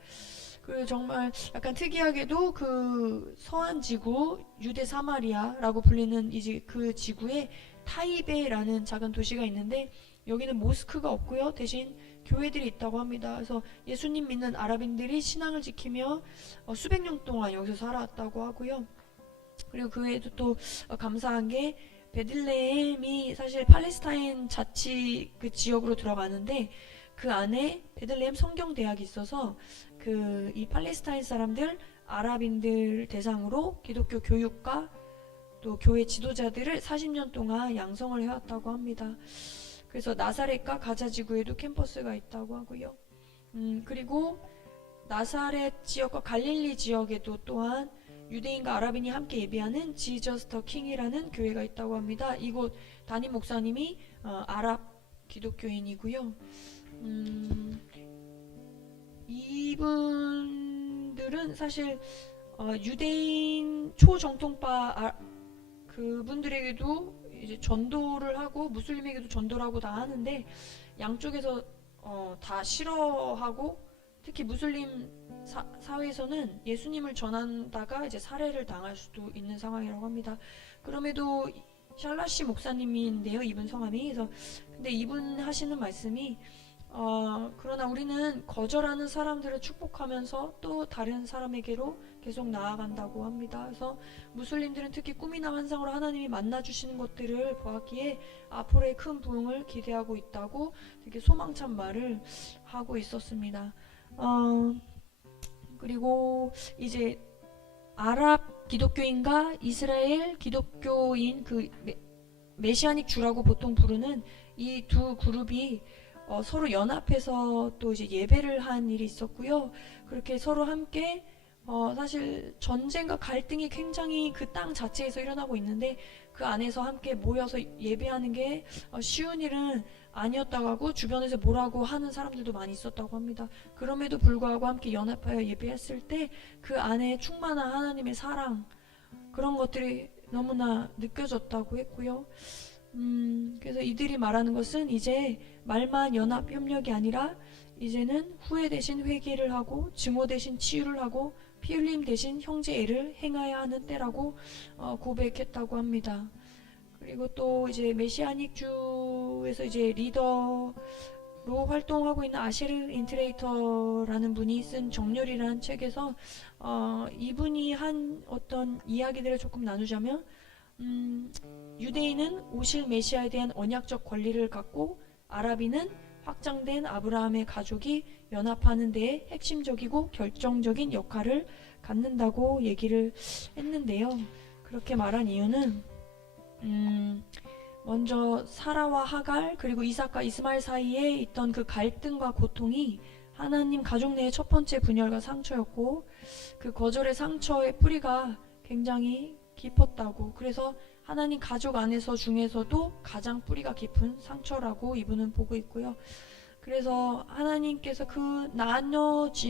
그리고 정말 약간 특이하게도 그 서한 지구 유대 사마리아라고 불리는 이제 그 지구에 타이베라는 작은 도시가 있는데 여기는 모스크가 없고요. 대신 교회들이 있다고 합니다. 그래서 예수님 믿는 아랍인들이 신앙을 지키며 수백 년 동안 여기서 살아왔다고 하고요. 그리고 그 외에도 또 감사한 게 베들레헴이 사실 팔레스타인 자치 그 지역으로 들어가는데 그 안에 베들레헴 성경대학이 있어서 그 이 팔레스타인 사람들 아랍인들 대상으로 기독교 교육과 또 교회 지도자들을 40년 동안 양성을 해왔다고 합니다. 그래서 나사렛과 가자 지구에도 캠퍼스가 있다고 하고요. 그리고 나사렛 지역과 갈릴리 지역에도 또한 유대인과 아랍인이 함께 예배하는 지저스 더 킹이라는 교회가 있다고 합니다. 이곳 담임 목사님이 아랍 기독교인이고요. 이분들은 사실 유대인 초정통파 그분들에게도 이제 전도를 하고 무슬림에게도 전도를 하고 다 하는데 양쪽에서 다 싫어하고 특히 무슬림 사회에서는 예수님을 전한다가 이제 살해를 당할 수도 있는 상황이라고 합니다. 그럼에도 샬라시 목사님인데요, 이분 성함이. 그래서 근데 이분 하시는 말씀이 그러나 우리는 거절하는 사람들을 축복하면서 또 다른 사람에게로 계속 나아간다고 합니다. 그래서 무슬림들은 특히 꿈이나 환상으로 하나님이 만나주시는 것들을 보았기에 앞으로의 큰 부흥을 기대하고 있다고 되게 소망찬 말을 하고 있었습니다. 그리고 이제 아랍 기독교인과 이스라엘 기독교인 그 메시아닉 주라고 보통 부르는 이 두 그룹이 서로 연합해서 또 이제 예배를 한 일이 있었고요. 그렇게 서로 함께 사실 전쟁과 갈등이 굉장히 그 땅 자체에서 일어나고 있는데 그 안에서 함께 모여서 예배하는 게 쉬운 일은 아니었다고 하고 주변에서 뭐라고 하는 사람들도 많이 있었다고 합니다. 그럼에도 불구하고 함께 연합하여 예배했을 때 그 안에 충만한 하나님의 사랑 그런 것들이 너무나 느껴졌다고 했고요. 그래서 이들이 말하는 것은 이제 말만 연합 협력이 아니라 이제는 후회 대신 회개를 하고 증오 대신 치유를 하고 피 흘림 대신 형제애를 행해야 하는 때라고 고백했다고 합니다. 그리고 또 이제 메시아닉 주에서 이제 리더로 활동하고 있는 아셰르 인트레이터라는 분이 쓴 정렬이라는 책에서 이분이 한 어떤 이야기들을 조금 나누자면 유대인은 오실 메시아에 대한 언약적 권리를 갖고 아랍인은 확장된 아브라함의 가족이 연합하는 데에 핵심적이고 결정적인 역할을 갖는다고 얘기를 했는데요. 그렇게 말한 이유는 먼저 사라와 하갈 그리고 이삭과 이스마엘 사이에 있던 그 갈등과 고통이 하나님 가족 내의 첫 번째 분열과 상처였고 그 거절의 상처의 뿌리가 굉장히 깊었다고. 그래서 하나님 가족 안에서 중에서도 가장 뿌리가 깊은 상처라고 이분은 보고 있고요. 그래서 하나님께서 그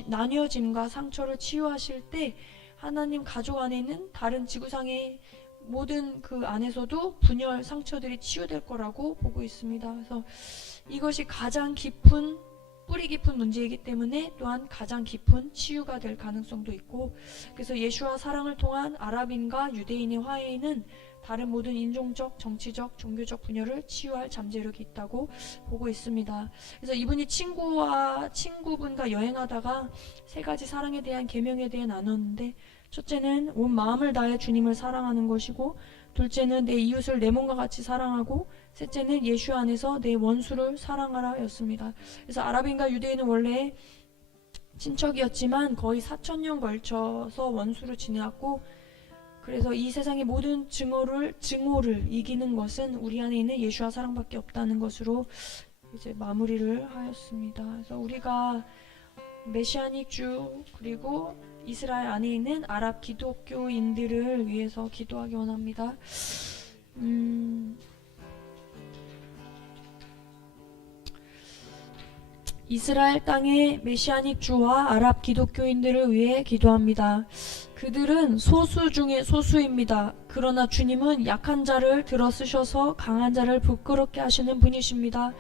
나뉘어짐과 상처를 치유하실 때 하나님 가족 안에 있는 다른 지구상의 모든 그 안에서도 분열 상처들이 치유될 거라고 보고 있습니다. 그래서 이것이 가장 깊은 뿌리 깊은 문제이기 때문에 또한 가장 깊은 치유가 될 가능성도 있고, 그래서 예수와 사랑을 통한 아랍인과 유대인의 화해는 다른 모든 인종적, 정치적, 종교적 분열을 치유할 잠재력이 있다고 보고 있습니다. 그래서 이분이 친구분과 여행하다가 세 가지 사랑에 대한 계명에 대해 나눴는데, 첫째는 온 마음을 다해 주님을 사랑하는 것이고, 둘째는 내 이웃을 내 몸과 같이 사랑하고, 셋째는 예수 안에서 내 원수를 사랑하라 였습니다. 그래서 아랍인과 유대인은 원래 친척이었지만 거의 4,000년 걸쳐서 원수로 지내왔고, 그래서 이 세상의 모든 증오를 이기는 것은 우리 안에 있는 예수와 사랑밖에 없다는 것으로 이제 마무리를 하였습니다. 그래서 우리가 메시아닉 주 그리고 이스라엘 안에 있는 아랍 기독교인들을 위해서 기도하기 원합니다. 이스라엘 땅의 메시아닉 주와 아랍 기독교인들을 위해 기도합니다. 그들은 소수 중에 소수입니다. 그러나 주님은 약한 자를 들어 쓰셔서 강한 자를 부끄럽게 하시는 분이십니다.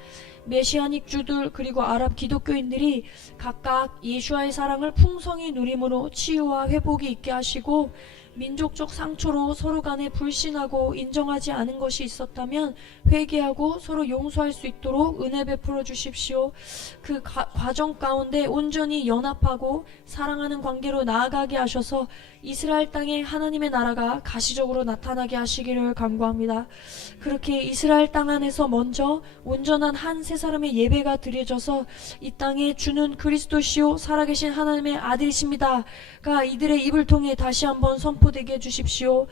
메시아닉 주들 그리고 아랍 기독교인들이 각각 예수와의 사랑을 풍성히 누림으로 치유와 회복이 있게 하시고, 민족적 상처로 서로 간에 불신하고 인정하지 않은 것이 있었다면 회개하고 서로 용서할 수 있도록 은혜 베풀어 주십시오. 그 과정 가운데 온전히 연합하고 사랑하는 관계로 나아가게 하셔서 이스라엘 땅에 하나님의 나라가 가시적으로 나타나게 하시기를 간구합니다. 그렇게 이스라엘 땅 안에서 먼저 온전한 한 세 사람의 예배가 드려져서 이 땅에 주는 그리스도시요 살아계신 하나님의 아들이십니다가 이들의 입을 통해 다시 한번 선포되게 해주십시오.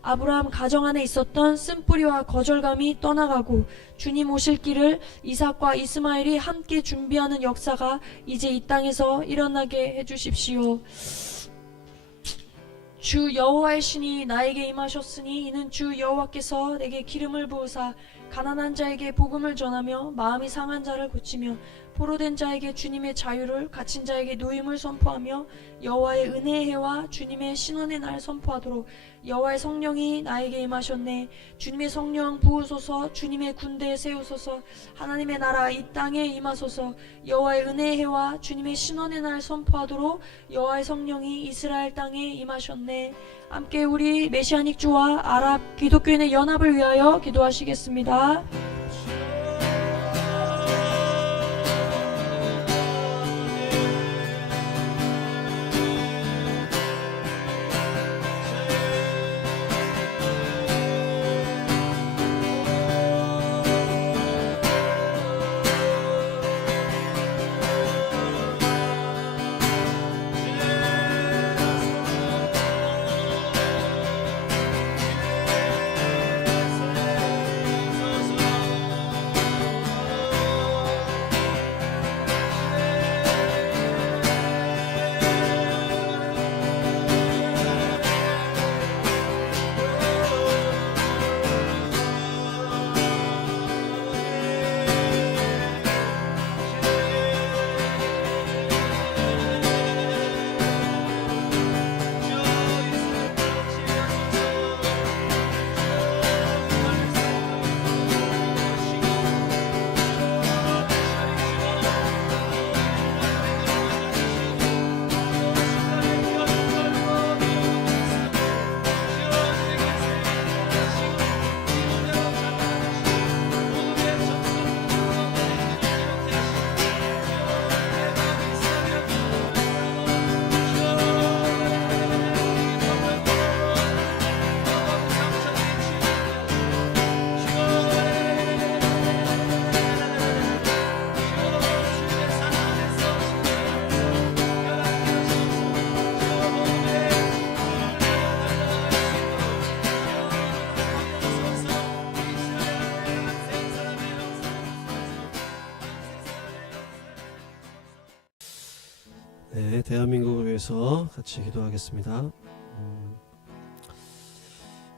아브라함 가정 안에 있었던 쓴뿌리와 거절감이 떠나가고 주님 오실 길을 이삭과 이스마엘이 함께 준비하는 역사가 이제 이 땅에서 일어나게 해주십시오. 주 여호와의 신이 나에게 임하셨으니 이는 주 여호와께서 내게 기름을 부으사 가난한 자에게 복음을 전하며 마음이 상한 자를 고치며 포로된 자에게 주님의 자유를, 갇힌 자에게 노임을 선포하며 여호와의 은혜의 해와 주님의 신원의 날 선포하도록 여호와의 성령이 나에게 임하셨네. 주님의 성령 부으소서. 주님의 군대 세우소서. 하나님의 나라 이 땅에 임하소서. 여호와의 은혜의 해와 주님의 신원의 날 선포하도록 여호와의 성령이 이스라엘 땅에 임하셨네. 함께 우리 메시아닉 주와 아랍 기독교인의 연합을 위하여 기도하시겠습니다. 네, 대한민국을 위해서 같이 기도하겠습니다.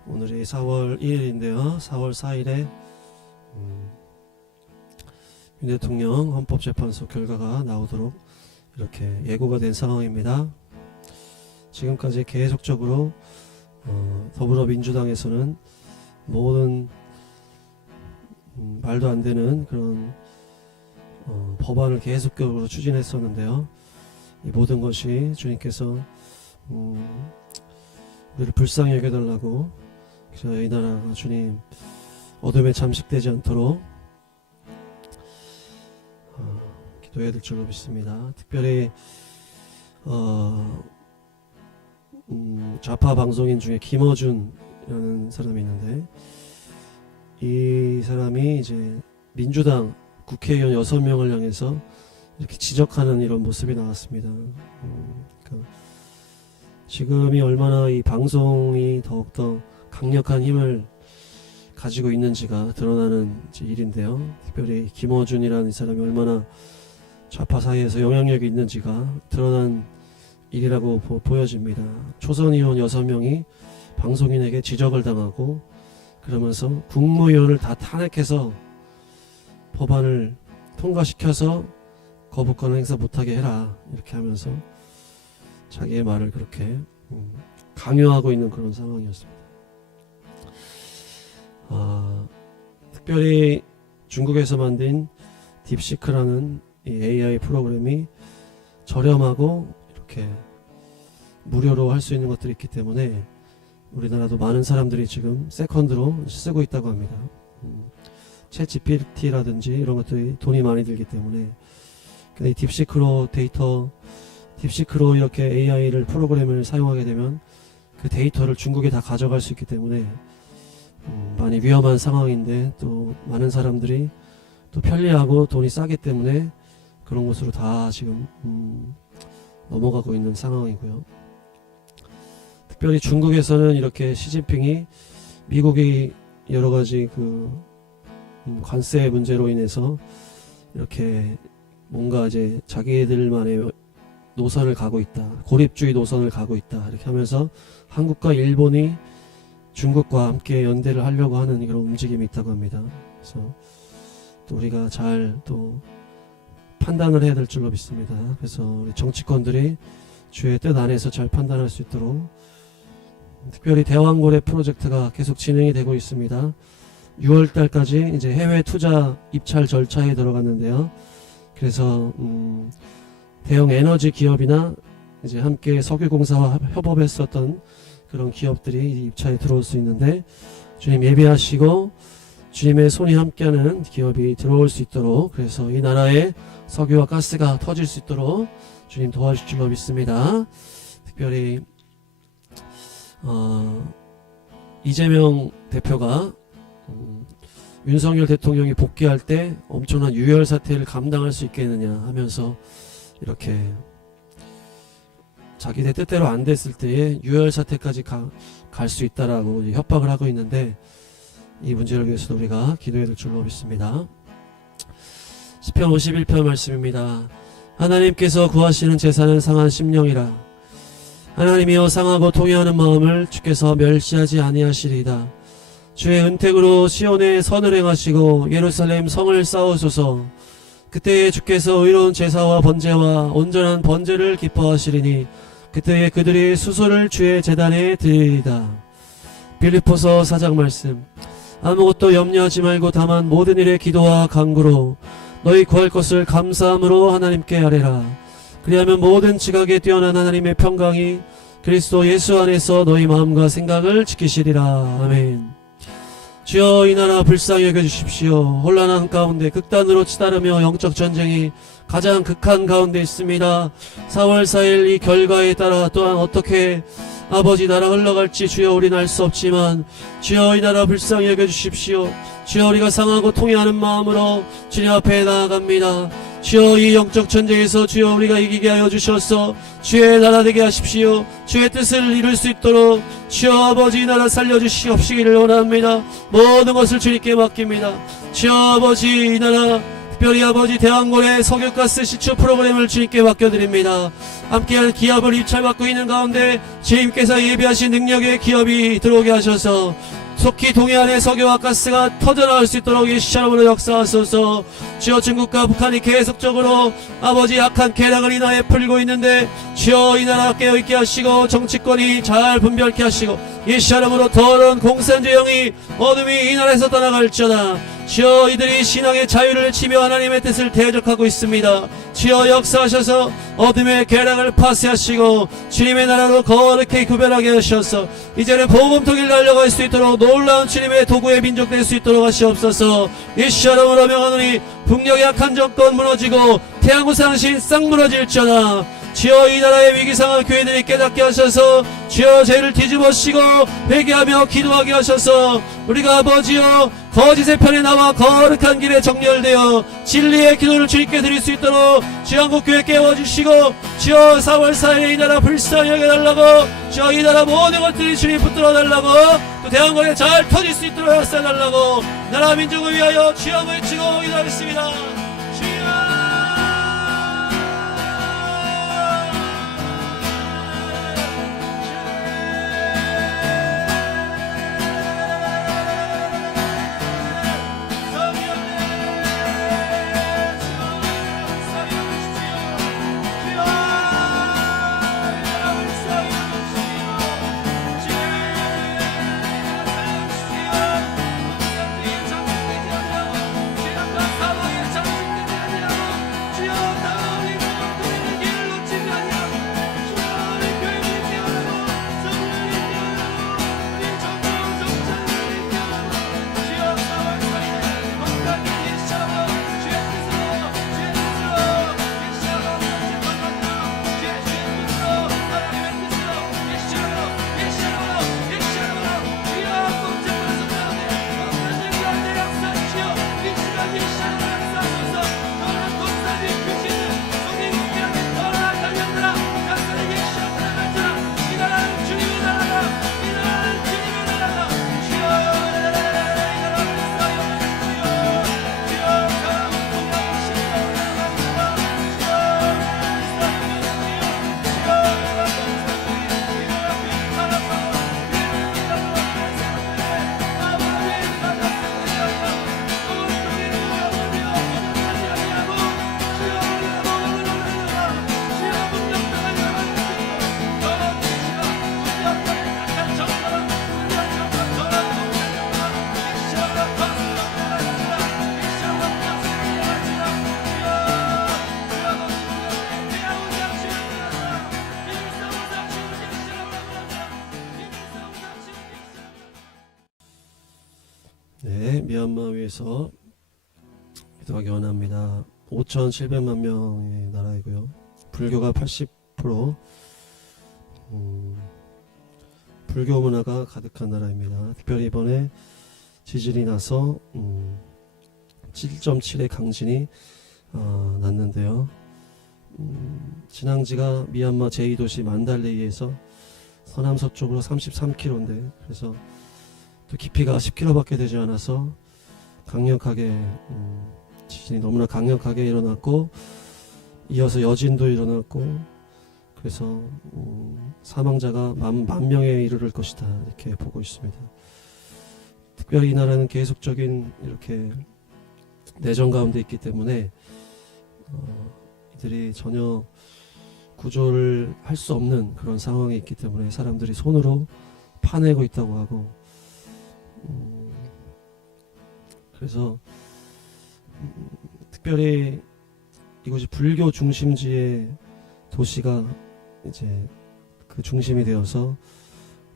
오늘이 4월 1일인데요. 4월 4일에 윤 대통령 헌법재판소 결과가 나오도록 이렇게 예고가 된 상황입니다. 지금까지 계속적으로 더불어민주당에서는 모든 말도 안 되는 그런 법안을 계속적으로 추진했었는데요. 이 모든 것이 주님께서 우리를 불쌍히 여겨달라고, 이 나라가 주님 어둠에 잠식되지 않도록 기도해야 될 줄로 믿습니다. 특별히 좌파 방송인 중에 김어준이라는 사람이 있는데, 이 사람이 이제 민주당 국회의원 6명을 향해서 이렇게 지적하는 이런 모습이 나왔습니다. 그러니까 지금이 얼마나 이 방송이 더욱더 강력한 힘을 가지고 있는지가 드러나는 일인데요. 특별히 김어준이라는 이 사람이 얼마나 좌파 사이에서 영향력이 있는지가 드러난 일이라고 보여집니다. 초선 의원 6명이 방송인에게 지적을 당하고, 그러면서 국무위원을 다 탄핵해서 법안을 통과시켜서 거부권 행사 못하게 해라, 이렇게 하면서 자기의 말을 그렇게 강요하고 있는 그런 상황이었습니다. 특별히 중국에서 만든 딥시크라는 이 AI 프로그램이 저렴하고 이렇게 무료로 할 수 있는 것들이 있기 때문에 우리나라도 많은 사람들이 지금 세컨드로 쓰고 있다고 합니다. 챗 GPT라든지 이런 것들이 돈이 많이 들기 때문에. 근데 이 딥시크로 이렇게 AI를 프로그램을 사용하게 되면 그 데이터를 중국에 다 가져갈 수 있기 때문에 많이 위험한 상황인데, 또 많은 사람들이 또 편리하고 돈이 싸기 때문에 그런 곳으로 다 지금 넘어가고 있는 상황이고요. 특별히 중국에서는 이렇게 시진핑이 미국이 여러 가지 관세 문제로 인해서 이렇게 뭔가 이제 자기들만의 노선을 가고 있다, 고립주의 노선을 가고 있다, 이렇게 하면서 한국과 일본이 중국과 함께 연대를 하려고 하는 그런 움직임이 있다고 합니다. 그래서 또 우리가 잘 또 판단을 해야 될 줄로 믿습니다. 그래서 우리 정치권들이 주의 뜻 안에서 잘 판단할 수 있도록, 특별히 대왕고래 프로젝트가 계속 진행이 되고 있습니다. 6월 달까지 이제 해외 투자 입찰 절차에 들어갔는데요. 그래서 대형 에너지 기업이나 이제 함께 석유공사와 협업했었던 그런 기업들이 입찰에 들어올 수 있는데, 주님 예비하시고 주님의 손이 함께하는 기업이 들어올 수 있도록, 그래서 이 나라에 석유와 가스가 터질 수 있도록 주님 도와주실 줄로 믿습니다. 특별히 이재명 대표가 윤석열 대통령이 복귀할 때 엄청난 유혈 사태를 감당할 수 있겠느냐 하면서 이렇게 자기네 뜻대로 안 됐을 때에 유혈 사태까지 갈 수 있다라고 협박을 하고 있는데, 이 문제를 위해서도 우리가 기도해야 될 줄로 믿습니다. 시편 51편 말씀입니다. 하나님께서 구하시는 제사는 상한 심령이라. 하나님이여 상하고 통회하는 마음을 주께서 멸시하지 아니하시리이다. 주의 은택으로 시온에 선을 행하시고 예루살렘 성을 쌓으소서. 그때에 주께서 의로운 제사와 번제와 온전한 번제를 기뻐하시리니 그때에 그들이 수소를 주의 제단에 드리리이다. 빌립보서 4장 말씀. 아무것도 염려하지 말고 다만 모든 일에 기도와 간구로 너희 구할 것을 감사함으로 하나님께 아뢰라. 그리하면 모든 지각에 뛰어난 하나님의 평강이 그리스도 예수 안에서 너희 마음과 생각을 지키시리라. 아멘. 주여 이 나라 불쌍히 여겨주십시오. 혼란한 가운데 극단으로 치달으며 영적 전쟁이 가장 극한 가운데 있습니다. 4월 4일 이 결과에 따라 또한 어떻게 아버지 나라 흘러갈지 주여 우리는 알 수 없지만, 주여 이 나라 불쌍히 여겨주십시오. 주여 우리가 상하고 통회하는 마음으로 주님 앞에 나아갑니다. 주여 이 영적 전쟁에서 주여 우리가 이기게 하여 주셔서 주의 나라 되게 하십시오. 주의 뜻을 이룰 수 있도록 주여 아버지 이 나라 살려주시옵시기를 원합니다. 모든 것을 주님께 맡깁니다. 주여 아버지 이 나라 특별히 아버지 대왕고래 석유가스 시추 프로그램을 주님께 맡겨드립니다. 함께할 기업을 입찰받고 있는 가운데 주님께서 예비하신 능력의 기업이 들어오게 하셔서 속히 동해 안에 석유와 가스가 터져나올 수 있도록 예수처럼으로 역사하소서. 주여 중국과 북한이 계속적으로 아버지 약한 계략을 인하여 풀리고 있는데 주여 이 나라 깨어있게 하시고 정치권이 잘 분별케 하시고 예수 이름으로 더러운 공산주의 영이 어둠이 이 나라에서 떠나갈지어다. 주여 이들이 신앙의 자유를 치며 하나님의 뜻을 대적하고 있습니다. 주여 역사하셔서 어둠의 계략을 파쇄하시고 주님의 나라로 거룩히 구별하게 하셔서 이제는 복음통일 날려갈 수 있도록 놀라운 주님의 도구의 민족 될 수 있도록 하시옵소서. 예수 이름으로 명하노니 북녘의 악한 정권 무너지고 태양구 상신 싹 무너질지어다. 주여 이 나라의 위기상황 교회들이 깨닫게 하셔서 주여 죄를 뒤집어쓰고 회개하며 기도하게 하셔서 우리가 아버지여 거짓의 편에 나와 거룩한 길에 정렬되어 진리의 기도를 주님께 드릴 수 있도록 주여 한국교회 깨워주시고 주여 4월 4일에 이 나라 불쌍히 여겨달라고 주여 이 나라 모든 것들이 주님 붙들어달라고 또 대한민국에 잘 터질 수 있도록 역사해달라고 나라 민족을 위하여 주여 외치고 기도하겠습니다. 주여 네, 미얀마 위해서 기도하기 원합니다. 5,700만 명의 나라이고요. 불교가 80%, 불교 문화가 가득한 나라입니다. 특별히 이번에 지진이 나서 7.7의 강진이 났는데요. 진앙지가 미얀마 제2도시 만달레이에서 서남서쪽으로 33km인데 그래서 또 깊이가 10km밖에 되지 않아서 강력하게 지진이 너무나 강력하게 일어났고 이어서 여진도 일어났고 그래서 사망자가 만 명에 이르를 것이다 이렇게 보고 있습니다. 특별히 이 나라는 계속적인 이렇게 내전 가운데 있기 때문에 이들이 전혀 구조를 할 수 없는 그런 상황에 있기 때문에 사람들이 손으로 파내고 있다고 하고 그래서 특별히 이곳이 불교 중심지의 도시가 이제 그 중심이 되어서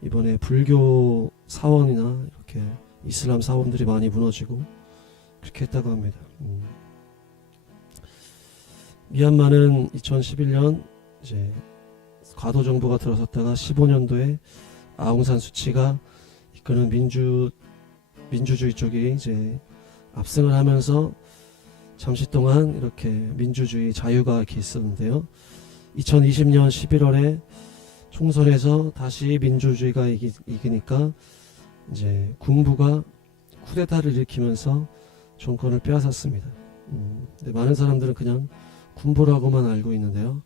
이번에 불교 사원이나 이렇게 이슬람 사원들이 많이 무너지고 그렇게 했다고 합니다. 미얀마는 2011년 이제 과도 정부가 들어섰다가 15년도에 아웅산 수치가 이끄는 민주주의 쪽이 이제 압승을 하면서 잠시 동안 이렇게 민주주의 자유가 이렇게 있었는데요. 2020년 11월에 총선에서 다시 민주주의가 이기니까 이제 군부가 쿠데타를 일으키면서 정권을 빼앗았습니다. 근데 많은 사람들은 그냥 군부라고만 알고 있는데요.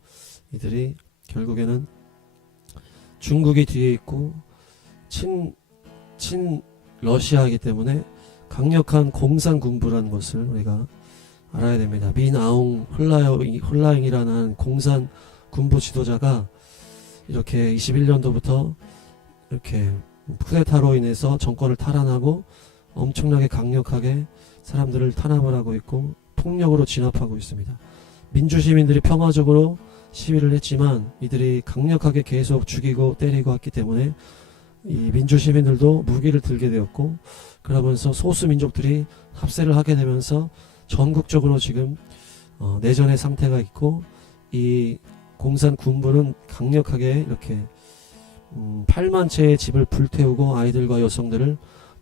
이들이 결국에는 중국이 뒤에 있고 친 러시아이기 때문에 강력한 공산 군부라는 것을 우리가 알아야 됩니다. 민 아웅 홀라잉이라는 공산 군부 지도자가 이렇게 21년도부터 이렇게 쿠데타로 인해서 정권을 탈환하고 엄청나게 강력하게 사람들을 탄압을 하고 있고 폭력으로 진압하고 있습니다. 민주시민들이 평화적으로 시위를 했지만 이들이 강력하게 계속 죽이고 때리고 왔기 때문에 이 민주시민들도 무기를 들게 되었고, 그러면서 소수민족들이 합세를 하게 되면서 전국적으로 지금 내전의 상태가 있고, 이 공산 군부는 강력하게 이렇게 8만 채의 집을 불태우고 아이들과 여성들을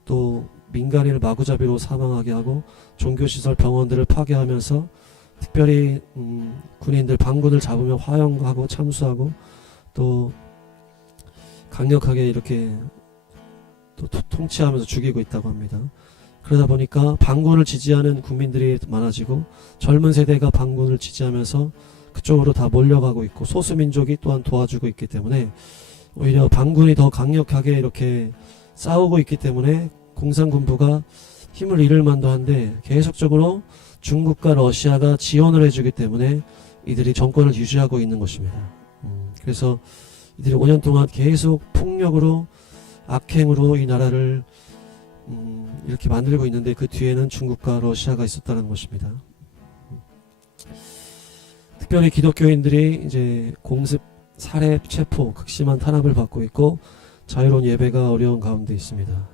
또 민간인을 마구잡이로 사망하게 하고 종교시설 병원들을 파괴하면서 특별히 군인들 반군을 잡으면 화형하고 참수하고 또 강력하게 이렇게 또 통치하면서 죽이고 있다고 합니다. 그러다 보니까 반군을 지지하는 국민들이 많아지고 젊은 세대가 반군을 지지하면서 그쪽으로 다 몰려가고 있고 소수민족이 또한 도와주고 있기 때문에 오히려 반군이 더 강력하게 이렇게 싸우고 있기 때문에 공산군부가 힘을 잃을 만도 한데 계속적으로 중국과 러시아가 지원을 해주기 때문에 이들이 정권을 유지하고 있는 것입니다. 그래서 이들이 5년 동안 계속 폭력으로 악행으로 이 나라를 이렇게 만들고 있는데 그 뒤에는 중국과 러시아가 있었다는 것입니다. 특별히 기독교인들이 이제 공습, 살해, 체포, 극심한 탄압을 받고 있고 자유로운 예배가 어려운 가운데 있습니다.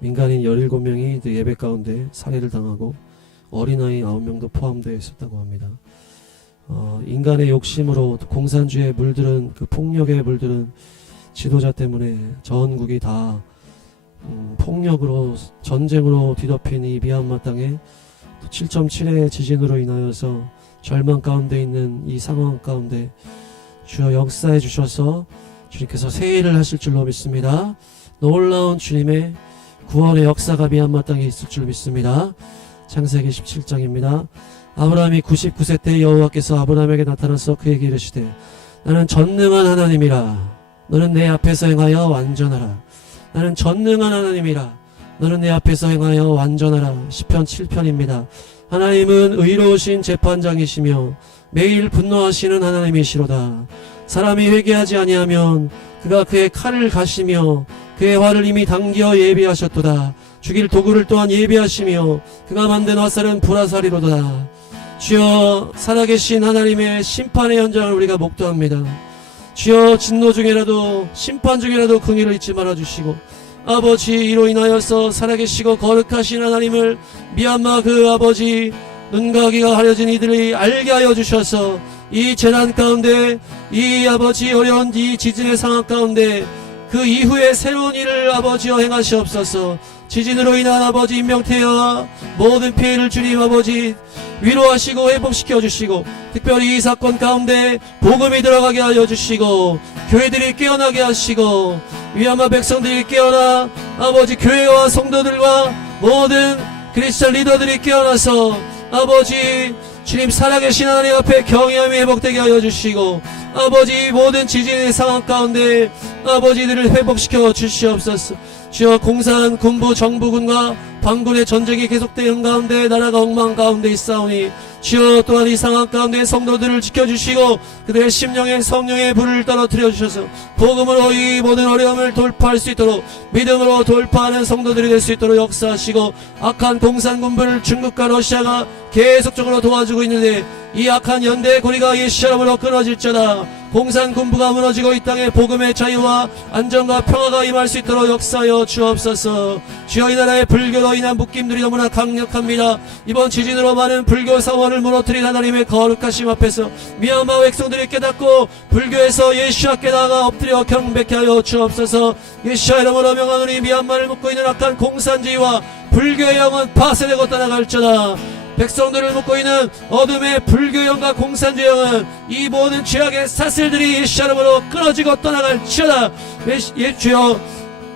민간인 17명이 예배 가운데 살해를 당하고 어린아이 9명도 포함되어 있었다고 합니다. 인간의 욕심으로 공산주의에 물들은 그 폭력에 물들은 지도자 때문에 전국이 다 폭력으로 전쟁으로 뒤덮인 이 미얀마 땅에 7.7의 지진으로 인하여서 절망 가운데 있는 이 상황 가운데 주여 역사해 주셔서 주님께서 새 일을 하실 줄로 믿습니다. 놀라운 주님의 구원의 역사가 미얀마 땅에 있을 줄 믿습니다. 창세기 17장입니다. 아브라함이 99세 때 여호와께서 아브라함에게 나타나서 그에게 이르시되 나는 전능한 하나님이라 너는 내 앞에서 행하여 완전하라. 나는 전능한 하나님이라 너는 내 앞에서 행하여 완전하라. 시편 7편입니다. 하나님은 의로우신 재판장이시며 매일 분노하시는 하나님이시로다. 사람이 회개하지 아니하면 그가 그의 칼을 가시며 그의 활을 이미 당겨 예비하셨도다. 죽일 도구를 또한 예비하시며 그가 만든 화살은 불화살이로다. 주여 살아계신 하나님의 심판의 현장을 우리가 목도합니다. 주여 진노 중에라도 심판 중에라도 긍휼을 잊지 말아주시고 아버지 이로 인하여서 살아계시고 거룩하신 하나님을 미얀마 그 아버지 눈과 귀가 가려진 이들이 알게 하여 주셔서 이 재난 가운데 이 아버지 어려운 이 지진의 상황 가운데 그 이후에 새로운 일을 아버지여 행하시옵소서. 지진으로 인한 아버지 인명태와 모든 피해를 주님 아버지 위로하시고 회복시켜 주시고 특별히 이 사건 가운데 복음이 들어가게 하여 주시고 교회들이 깨어나게 하시고 미얀마 백성들이 깨어나 아버지 교회와 성도들과 모든 크리스천 리더들이 깨어나서 아버지 주님 살아계신 하나님 앞에 경외함이 회복되게 하여 주시고 아버지 모든 지진의 상황 가운데 아버지들을 회복시켜 주시옵소서. 주여 공산 군부 정부군과 반군의 전쟁이 계속되는 가운데 나라가 엉망 가운데 있사오니 주여 또한 이 상황 가운데 성도들을 지켜주시고 그들의 심령에 성령의 불을 떨어뜨려 주셔서 복음으로 이 모든 어려움을 돌파할 수 있도록 믿음으로 돌파하는 성도들이 될 수 있도록 역사하시고 악한 공산군부를 중국과 러시아가 계속적으로 도와주고 있는데 이 악한 연대의 고리가 예수 이름으로 끊어질지어다. 공산군부가 무너지고 이 땅에 복음의 자유와 안정과 평화가 임할 수 있도록 역사하여 주옵소서. 주여 이 나라의 불교로 인한 묶임들이 너무나 강력합니다. 이번 지진으로 많은 불교 사원을 무너뜨린 하나님의 거룩하심 앞에서 미얀마 백성들이 깨닫고 불교에서 예수와께 나아가 엎드려 경배케 하여 주옵소서. 예수와 이름으로 명하노니 미얀마를 묶고 있는 악한 공산주의와 불교의 영은 파쇄되고 떠나갈지어다. 백성들을 묶고 있는 어둠의 불교 영과 공산주의 영은 이 모든 죄악의 사슬들이 예수 이름으로 끊어지고 떠나갈지어다. 주여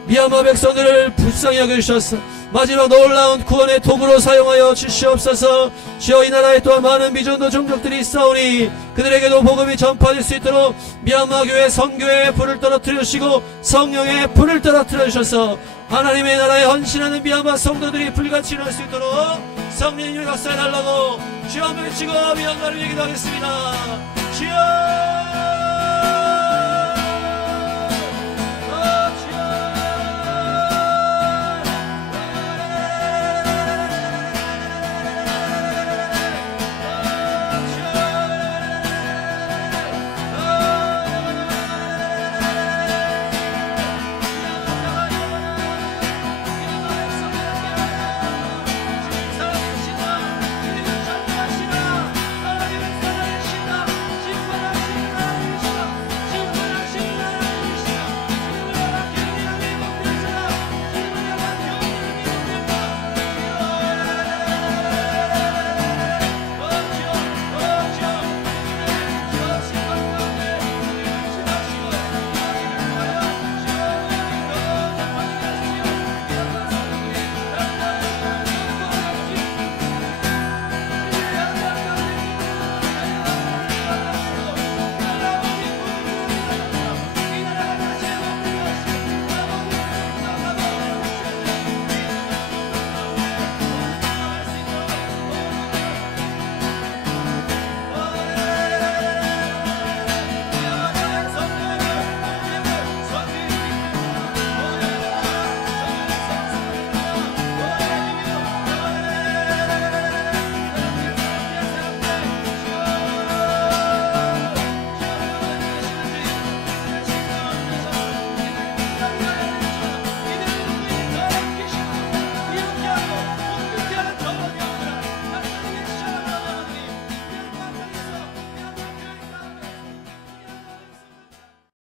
미얀마 백성들을 불쌍히 여겨주셔서 마지막 놀라운 구원의 도구로 사용하여 주시옵소서. 주여 이 나라에 또한 많은 미전도 종족들이 있사오니 그들에게도 복음이 전파될 수 있도록 미얀마 교회 선교의 불을 떨어뜨려 주시고 성령의 불을 떨어뜨려 주셔서 하나님의 나라에 헌신하는 미얀마 성도들이 불같이 일어날 수 있도록 성령님의 역사에 달라고 주여 한번 외치고 미얀마를 얘기하겠습니다. 주여